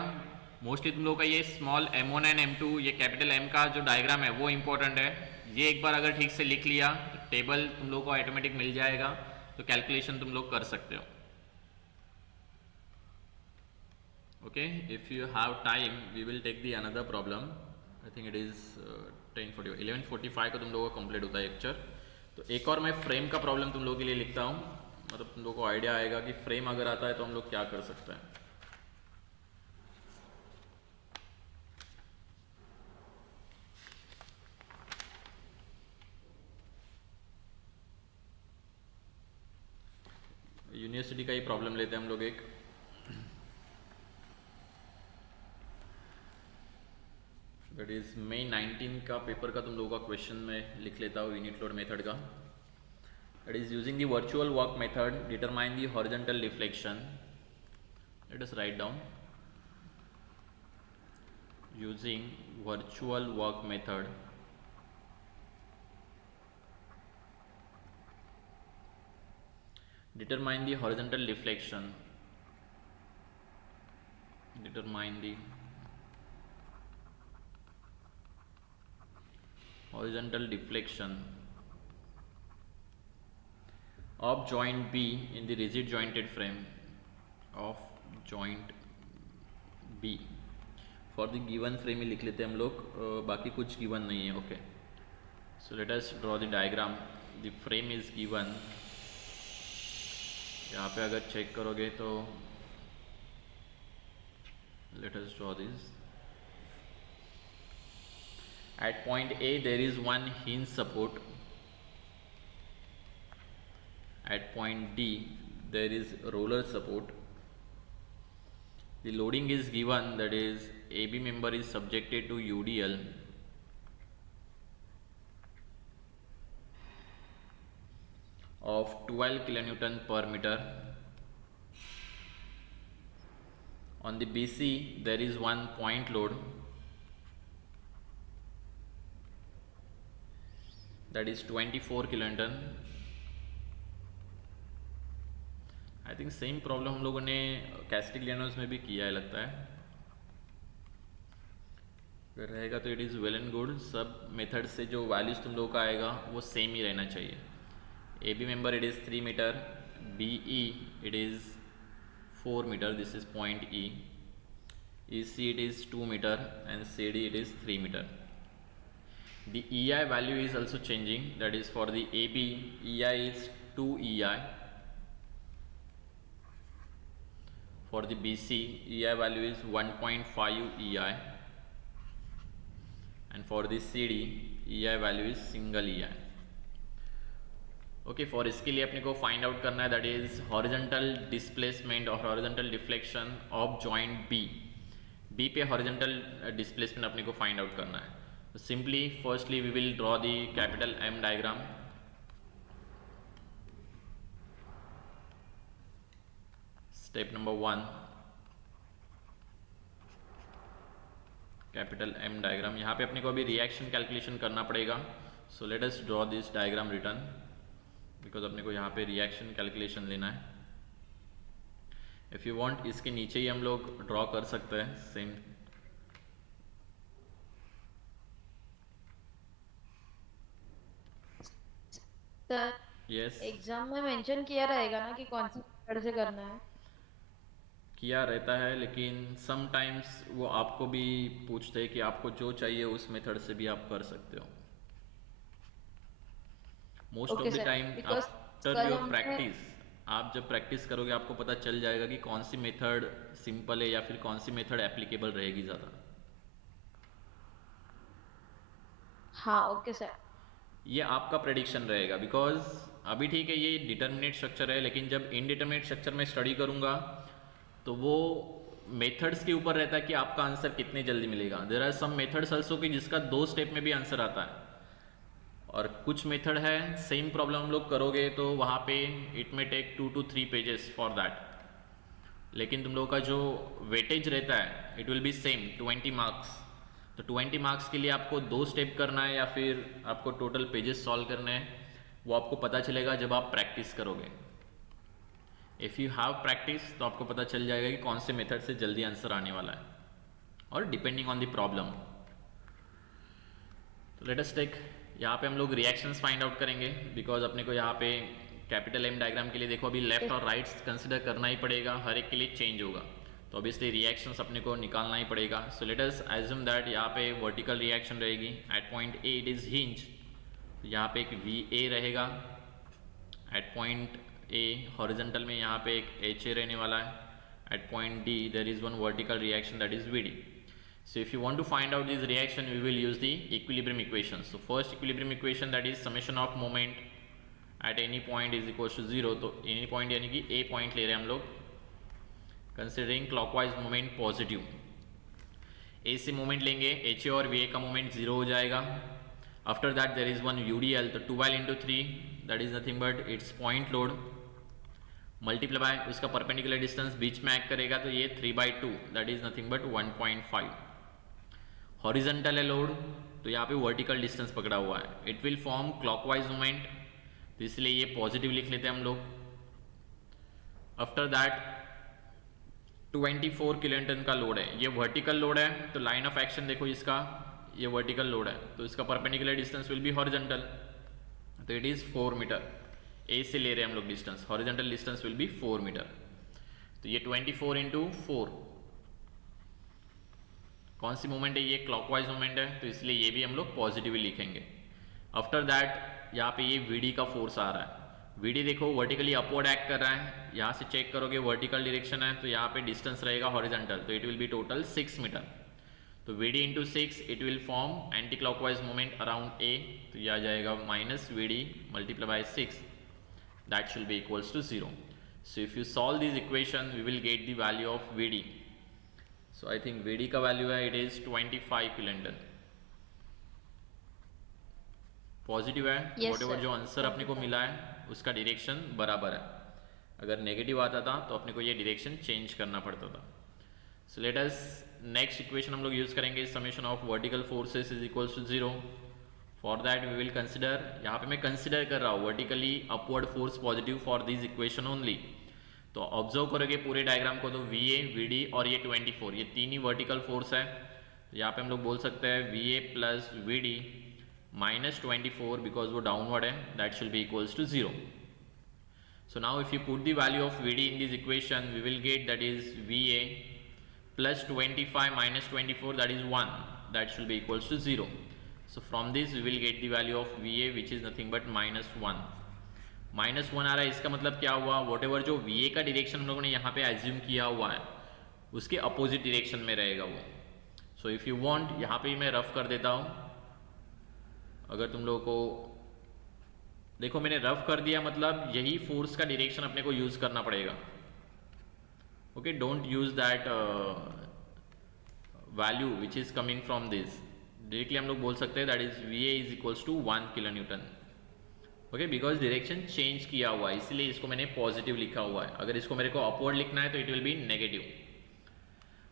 Mostly तुम लोगों का ये स्मॉल m1 एंड m2, ये कैपिटल M का जो डायग्राम है वो इंपॉर्टेंट है। ये एक बार अगर ठीक से लिख लिया तो टेबल तुम लोगों को ऑटोमेटिक मिल जाएगा, तो कैलकुलेशन तुम लोग कर सकते हो। Okay, if you have time we will take the another problem. I think it is 11:45 को तुम लोगों का कंप्लीट होता है लेक्चर। तो एक और मैं फ्रेम का प्रॉब्लम तुम लोगों के लिए लिखता हूँ, मतलब तुम लोगों को आइडिया आएगा कि फ्रेम अगर आता है तो हम लोग क्या कर सकते हैं। यूनिवर्सिटी का ही प्रॉब्लम लेते हैं हम लोग एक। दैट इज मई 19 का पेपर का तुम लोगों का क्वेश्चन में लिख लेता हूँ यूनिट लोड मेथड का। That is using the virtual work method determine the horizontal deflection. Late us write down using virtual work method determine the horizontal deflection, determine the horizontal deflection of joint B in the rigid jointed frame of joint B for the given frame ही लिख लेते हैं हम लोग, बाकी कुछ given नहीं है। Okay, so let us draw the diagram. The frame is given, यहाँ पे अगर चेक करोगे तो let us draw this. At point A there is one hinge support. At point D there is roller support. The loading is given, that is AB member is subjected to UDL of 12 kilonewton per meter. On the BC there is one point load, that is 24 kilonewton. I think same problem हम लोगों ने कैस्टिग्लियानोस में भी किया है लगता है। अगर रहेगा तो it is well and good. सब मेथड से जो वैल्यूज़ तुम लोगों का आएगा वो सेम ही रहना चाहिए। AB member it is 3 meter, BE it is 4 meter, this is point E, EC it is 2 meter and CD it is 3 meter. The EI value is also changing, that is for the AB EI is 2 EI for the BC, EI value is 1.5 EI, and for the CD, EI value is single EI. Okay for इसके लिए अपने को find out करना है that is horizontal displacement और horizontal deflection of joint B पे horizontal displacement अपने को फाइंड आउट करना है. Simply firstly we will draw the capital M diagram. Step number 1, capital M diagram. यहाँ पे अपने को अभी रिएक्शन कैलकुलेशन करना पड़ेगा. So let us draw this diagram return because अपने को यहाँ पे रिएक्शन कैलकुलेशन लेना है. इफ़ यू वांट इसके नीचे ही हम लोग ड्रॉ कर सकते हैं सेम. सर यस, एग्जाम में मेंशन किया रहेगा ना कि कौन सी मेथड से करना है. किया रहता है लेकिन समटाइम्स वो आपको भी पूछते हैं कि आपको जो चाहिए उस मेथड से भी आप कर सकते हो. Most of the time after your practice, आप जब प्रैक्टिस करोगे आपको पता चल जाएगा कि कौन सी मेथड सिंपल है या फिर कौन सी मेथड एप्लीकेबल रहेगी ज़्यादा. हाँ ओके सर. ये आपका प्रेडिक्शन रहेगा बिकॉज अभी ठीक है ये डिटर्मिनेट स्ट्रक्चर है, लेकिन जब इनडिटर्मिनेट स्ट्रक्चर में स्टडी करूँगा तो वो मेथड्स के ऊपर रहता है कि आपका आंसर कितने जल्दी मिलेगा. There are some methods also कि जिसका 2 स्टेप में भी आंसर आता है, और कुछ मेथड है सेम प्रॉब्लम हम लोग करोगे तो वहाँ पे इट में take 2 to 3 pages for that. लेकिन तुम लोगों का जो वेटेज रहता है it will be same 20 marks. तो 20 मार्क्स के लिए आपको 2 स्टेप करना है या फिर आपको टोटल पेजेस सॉल्व करने हैं, वो आपको पता चलेगा जब आप प्रैक्टिस करोगे. इफ़ यू हैव प्रैक्टिस तो आपको पता चल जाएगा कि कौन से मेथड से जल्दी आंसर आने वाला है, और डिपेंडिंग ऑन द प्रॉब्लम. तो लेट अस टेक, यहाँ पे हम लोग रिएक्शंस फाइंड आउट करेंगे बिकॉज अपने को यहाँ पे कैपिटल M डायग्राम के लिए देखो अभी लेफ्ट और राइट कंसिडर करना ही पड़ेगा, हर एक के लिए चेंज होगा. तो ऑब्वियसली रिएक्शंस अपने को निकालना ही पड़ेगा. So let us assume that यहाँ पे वर्टिकल रिएक्शन रहेगी. At point A it is hinge, यहाँ पे एक VA रहेगा. एट पॉइंट A हॉरिजॉन्टल में यहाँ पे एक HA रहने वाला है. At point D there is one vertical reaction that is VD. So if you want to find out this reaction, we will use the equilibrium equation. So first equilibrium equation, that is summation of moment at any point is equals to 0. तो any point यानी कि A point ले रहे हैं हम लोग, considering clockwise moment positive. A से moment लेंगे, HA और VA का moment 0 हो जाएगा. After that there is one UDL, तो 12 into 3 that is nothing but its point load multiply by उसका perpendicular distance बीच में act करेगा तो ये 3/2 that is nothing but 1.5. Horizontal है लोड तो यहाँ पे वर्टिकल डिस्टेंस पकड़ा हुआ है. It will form clockwise moment, तो इसलिए ये पॉजिटिव लिख लेते हैं हम लोग. आफ्टर दैट 24 किलोन्यूटन का लोड है, ये वर्टिकल लोड है तो लाइन ऑफ एक्शन देखो इसका, ये वर्टिकल लोड है तो इसका perpendicular distance will be horizontal, तो इट इज़ 4 मीटर. ए से ले रहे हैं हम लोग distance, horizontal distance will be 4 metre. तो ये 24 into 4 कौन सी मोमेंट है, ये क्लॉकवाइज मोमेंट है तो इसलिए ये भी हम लोग पॉजिटिवली लिखेंगे. आफ्टर दैट यहाँ पे ये VD का फोर्स आ रहा है. VD देखो वर्टिकली अपवर्ड एक्ट कर रहा है, यहाँ से चेक करोगे वर्टिकल डायरेक्शन है तो यहाँ पे डिस्टेंस रहेगा हॉरिजॉन्टल, तो it will be total 6 metre. तो VD into 6 it will form anti clockwise moment around A, तो यह आ जाएगा minus VD multiply by 6, that should be equals to 0. So if you solve this equation we will get the value of VD. So I think VD का value है it is 25 kilonewton. Positive है, whatever जो answer अपने को मिला है उसका direction बराबर है. अगर नेगेटिव आता था तो अपने को ये डायरेक्शन चेंज करना पड़ता था. So let us next equation हम लोग यूज करेंगे, summation of vertical forces is equals to 0. For that we will consider, यहाँ पे मैं कंसिडर कर रहा हूँ vertically upward force positive for this equation only. तो ऑब्जर्व करोगे पूरे डायग्राम को तो VA, VD और ये 24 ये तीन ही वर्टिकल फोर्स है. तो यहाँ पे हम लोग बोल सकते हैं VA plus VD minus 24 because वो डाउनवर्ड है, that should be equals to 0. So now if you put the value of VD in this equation we will get that is VA plus 25 minus 24 that is 1, that should be equals to 0. So from this we will get the value of VA which is nothing but minus 1. -1 आ रहा है, इसका मतलब क्या हुआ, what ever जो V A का direction हम लोगों ने यहाँ पे एज्यूम किया हुआ है उसके अपोजिट डायरेक्शन में रहेगा वो। सो इफ़ यू वांट, यहाँ पे मैं रफ कर देता हूँ। अगर तुम लोगों को देखो मैंने रफ कर दिया, मतलब यही फोर्स का डायरेक्शन अपने को यूज़ करना पड़ेगा। Okay, don't use that value which is coming from this. Directly हम लोग बोल सकते हैं that is V A is equals to 1 kilonewton. Okay, because direction change किया हुआ है इसलिए इसको मैंने पॉजिटिव लिखा हुआ है। अगर इसको मेरे को अपवर्ड लिखना है तो it will be negative.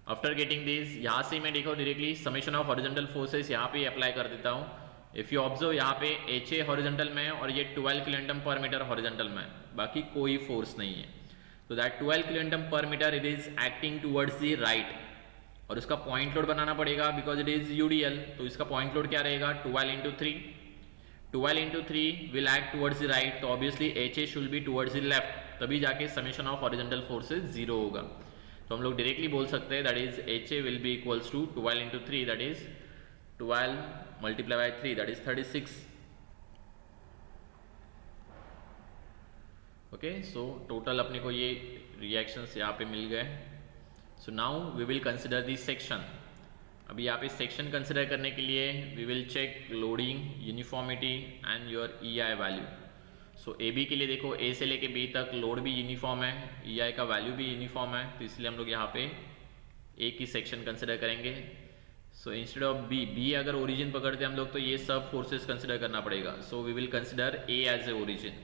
After getting this, यहाँ से मैं देखो directly summation of horizontal forces यहाँ पे अप्लाई कर देता हूँ। इफ़ यू ऑब्जर्व यहाँ पे एच ए हॉरिजॉन्टल में है और ये 12 किलोन्यूटन पर मीटर हॉरिजॉन्टल में है, बाकी कोई फोर्स नहीं है। तो that 12 kilonewton per metre it is acting towards the right, और उसका पॉइंट लोड बनाना पड़ेगा बिकॉज इट इज यूडीएल। तो इसका पॉइंट लोड क्या रहेगा, 12 into 3। 12 into 3 will act towards the right, तो obviously H A should be towards the left, तभी जाके समेशन ऑफ हॉरिजॉन्टल फोर्सेस 0 होगा। तो हम लोग डायरेक्टली बोल सकते हैं that is H A will be equals to 12 into 3 that is 12 multiply by 3 that is 36। Okay, so total अपने को ये रिएक्शंस यहाँ पे मिल गए। So now we will consider this section. अभी यहाँ पे सेक्शन कंसिडर करने के लिए we will check loading, uniformity and your E I value. So A B के लिए देखो ए से लेके बी तक लोड भी यूनिफॉर्म है, ई आई का वैल्यू भी यूनिफॉर्म है, तो इसलिए हम लोग यहाँ पे एक ही सेक्शन कंसिडर करेंगे। So instead of B, B अगर ओरिजिन पकड़ते हम लोग तो ये सब फोर्सेस कंसिडर करना पड़ेगा। So we will consider A as a origin.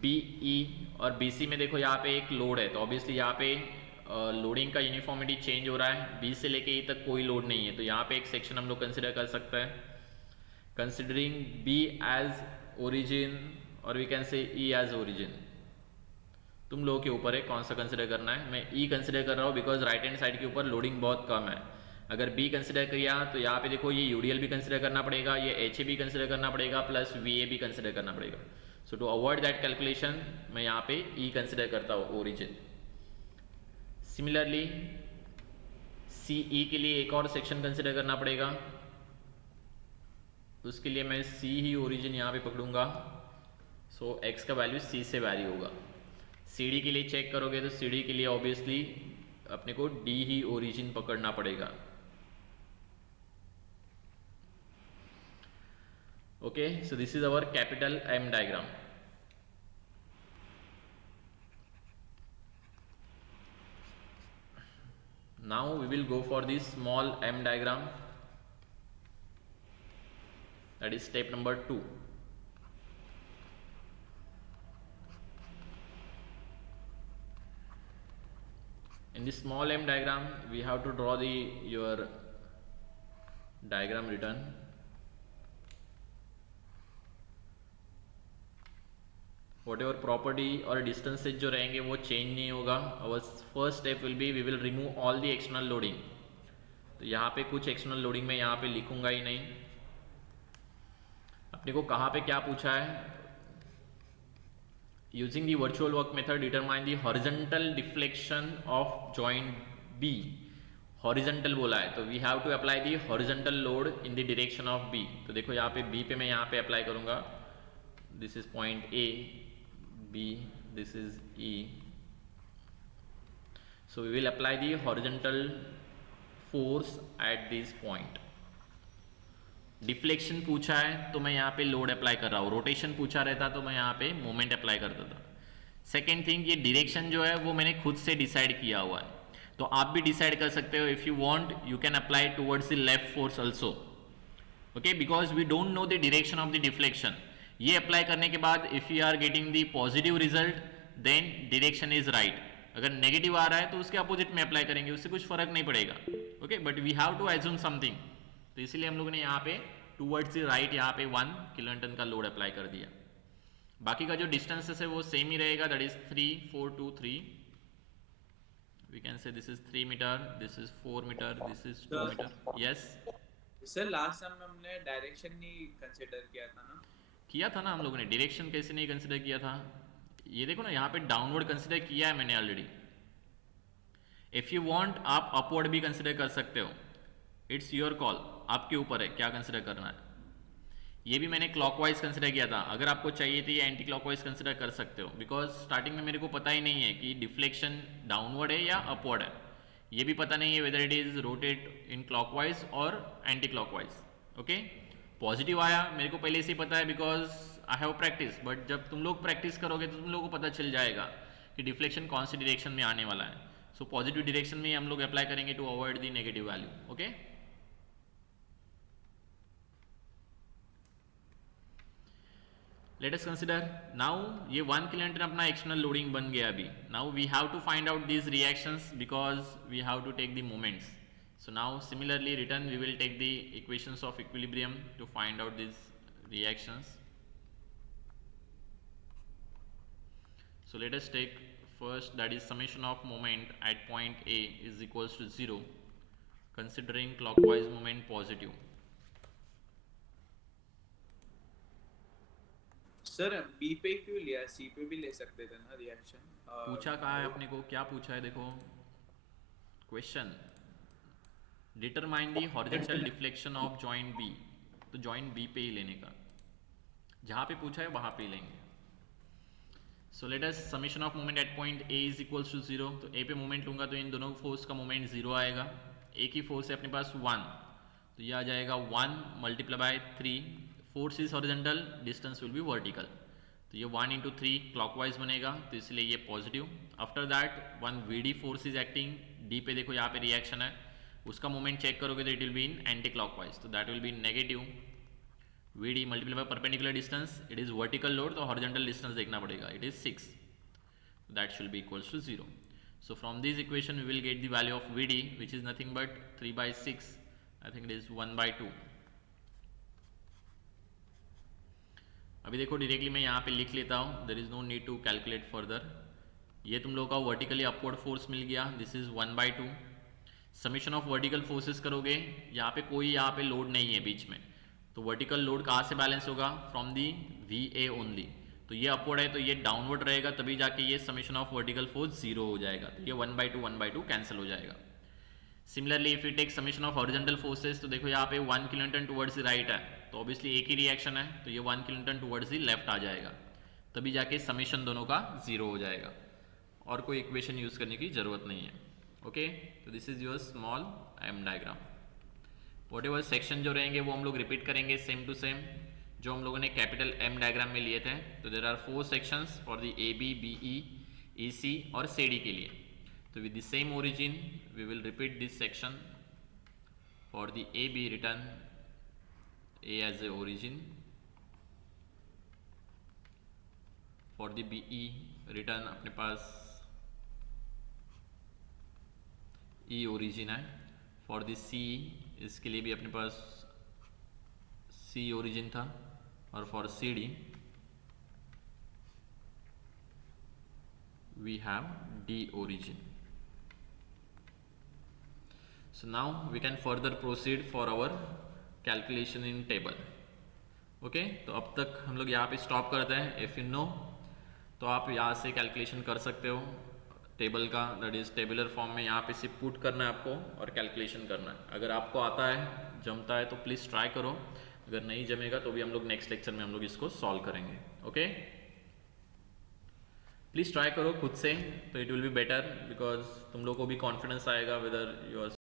B E और बी सी में देखो यहाँ पे एक लोड है, तो ऑब्वियसली यहाँ पे लोडिंग का यूनिफॉर्मिटी चेंज हो रहा है। बी से लेके ई तक कोई लोड नहीं है, तो यहाँ पे एक सेक्शन हम लोग कंसिडर कर सकते हैं कंसिडरिंग बी एज ओरिजिन और we can say E as origin. तुम लोगों के ऊपर है कौन सा कंसिडर करना है। मैं ई कंसिडर कर रहा हूँ बिकॉज राइट हैंड साइड के ऊपर लोडिंग बहुत कम है। अगर बी कंसिडर किया तो यहाँ पे देखो ये यूडीएल भी कंसिडर करना पड़ेगा, ये एच ए भी कंसिडर करना पड़ेगा, प्लस वी ए भी कंसिडर करना पड़ेगा। सो टू अवॉइड दैट कैलकुलेशन मैं यहाँ पे ई कंसिडर करता हूँ ओरिजिन। सिमिलरली सी ई के लिए एक और सेक्शन कंसिडर करना पड़ेगा, उसके लिए मैं सी ही ओरिजिन यहाँ पे पकड़ूंगा। सो एक्स का वैल्यू सी से वैरी होगा। सी डी के लिए चेक करोगे तो सी डी के लिए ऑब्वियसली अपने को डी ही ओरिजिन पकड़ना पड़ेगा। Okay, so this is our capital M diagram. Now we will go for the small m diagram, that is step number 2. In the small m diagram we have to draw your diagram written. Whatever property और distances जो रहेंगे वो change नहीं होगा। और first step will be we will remove all the external loading. तो यहाँ पे कुछ एक्सटर्नल लोडिंग में यहाँ पे लिखूंगा ही नहीं। अपने को कहाँ पे क्या पूछा है, using the virtual work method determine the horizontal deflection of joint B. Horizontal बोला है तो we have to apply the horizontal load in the direction of B. तो देखो यहाँ पे बी पे मैं यहाँ पे अप्लाई करूंगा, this is point A, B, this is E. So we will apply the horizontal force at this point. Deflection पूछा है तो मैं यहाँ पे लोड अप्लाई कर रहा हूँ, रोटेशन पूछा रहता तो मैं यहाँ पे मोमेंट अप्लाई करता था। सेकेंड थिंग, ये डायरेक्शन जो है वो मैंने खुद से डिसाइड किया हुआ है, तो आप भी डिसाइड कर सकते हो। If you want you can apply towards the left force also, okay, because we don't know the direction of the deflection. ये अप्लाई करने के बाद if you are getting the positive result then direction is right. अगर negative आ रहा है तो उसके अपोजिट में अप्लाई करेंगे, उससे कुछ फर्क नहीं पड़ेगा। Okay, but we have to assume something, तो इसीलिए हम लोगों ने यहाँ पे टूवर्ड्स द राइट यहाँ पे 1 किलोन्यूटन का लोड अप्लाई कर दिया। बाकी का जो डिस्टेंसेस है वो सेम ही रहेगा, that is 3 4 2 3। We can say this is 3 metre, this is 4 metre, this is 2 metre. Yes sir, last time हमने डायरेक्शन नहीं कंसीडर किया था ना? किया था ना हम लोगों ने, डायरेक्शन कैसे नहीं कंसिडर किया था। ये देखो ना यहाँ पे डाउनवर्ड कंसिडर किया है मैंने ऑलरेडी। इफ यू वांट आप अपवर्ड भी कंसिडर कर सकते हो, इट्स योर कॉल, आपके ऊपर है क्या कंसिडर करना है। ये भी मैंने क्लॉकवाइज कंसिडर किया था, अगर आपको चाहिए तो ये एंटी क्लॉकवाइज कंसिडर कर सकते हो, बिकॉज स्टार्टिंग में मेरे को पता ही नहीं है कि डिफ्लेक्शन डाउनवर्ड है या अपवर्ड है, ये भी पता नहीं है weather it is rotate in clockwise और एंटी क्लॉकवाइज। ओके, पॉजिटिव आया मेरे को पहले से ही पता है because I have practice, but जब तुम लोग प्रैक्टिस करोगे तो तुम लोगों को पता चल जाएगा कि डिफ्लेक्शन कौन सी डायरेक्शन में आने वाला है। सो पॉजिटिव डायरेक्शन में हम लोग अप्लाई करेंगे to avoid the negative value. Okay, let us consider now ये 1 किलोन्यूटन अपना एक्सटर्नल लोडिंग बन गया अभी। Now we have to find out these reactions because we have to take the moments. So now similarly written we will take the equations of equilibrium to find out these reactions. So let us take first, that is summation of moment at point A is equals to 0 considering clockwise moment positive. Sir B पे क्यों लिया, सी पे भी ले सकते थे ना reaction. पूछा कहाँ है अपने को, क्या पूछा है देखो question, determine the horizontal deflection of joint B, तो जॉइंट बी पे ही लेने का, जहां पे पूछा है वहां पे लेंगे। So let us summation of moment at point A is equals to 0, तो ए पे मोमेंट लूंगा तो इन दोनों फोर्स का मोमेंट 0 आएगा। एक ही फोर्स है अपने पास 1, तो ये आ जाएगा 1 multiply by 3, force is horizontal, distance will B vertical, तो ये 1 इंटू 3 क्लॉकवाइज बनेगा, तो इसलिए ये पॉजिटिव। After that 1 VD force is acting, D पे देखो यहाँ पे रिएक्शन है, उसका मोमेंट चेक करोगे तो it will be in anti clockwise, तो that will be negative. VD multiply by perpendicular distance, it is vertical load तो हॉरिजॉन्टल डिस्टेंस देखना पड़ेगा, it is 6, that should be equals to 0। So from this equation we will get the value of VD which is nothing but 3/6, I think it is 1/2। अभी देखो directly मैं यहाँ पे लिख लेता हूँ, there is no need to calculate further. ये तुम लोगों का वर्टिकली अपवर्ड फोर्स मिल गया, this is 1/2। Summation of vertical forces करोगे, यहाँ पे कोई यहाँ पे लोड नहीं है बीच में, तो वर्टिकल लोड कहाँ से बैलेंस होगा, फ्रॉम दी VA ओनली, तो ये अपवर्ड है तो ये डाउनवर्ड रहेगा, तभी जाके ये समीशन ऑफ वर्टिकल फोर्स 0 हो जाएगा, तो ये 1/2 कैंसिल हो जाएगा। Similarly if you take summation of horizontal forces, तो देखो यहाँ पे 1 किलोन्यूटन टुवर्ड्स द राइट है, तो ऑब्वियसली एक ही रिएक्शन है, तो ये 1 किलोन्यूटन टुवर्ड्स द लेफ्ट आ जाएगा, तभी जाके समीशन दोनों का 0 हो जाएगा, और कोई इक्वेशन यूज करने की जरूरत नहीं है। ओके, तो this is your small M diagram. Whatever section जो रहेंगे वो हम लोग रिपीट करेंगे सेम टू सेम जो हम लोगों ने कैपिटल एम डायग्राम में लिए थे। तो there are 4 sections for the AB, BE, EC और CD के लिए। तो with the same origin we will repeat this section for the AB return A as a origin, for the BE return अपने पास E ओरिजिन है, for the C इसके लिए भी अपने पास C ओरिजिन था, और for CD we have D origin. So now we can further proceed for our calculation in table. Okay, तो अब तक हम लोग यहाँ पे स्टॉप करते हैं। If you know तो आप यहाँ से कैलकुलेशन कर सकते हो टेबल का, दैट इज टेबुलर फॉर्म में यहाँ पे सिर्फ पुट करना है आपको और कैलकुलेशन करना है। अगर आपको आता है, जमता है तो प्लीज़ ट्राई करो, अगर नहीं जमेगा तो भी हम लोग नेक्स्ट लेक्चर में हम लोग इसको सॉल्व करेंगे। ओके, प्लीज़ ट्राई करो खुद से, तो it will be better because तुम लोग को भी कॉन्फिडेंस आएगा वेदर यू आर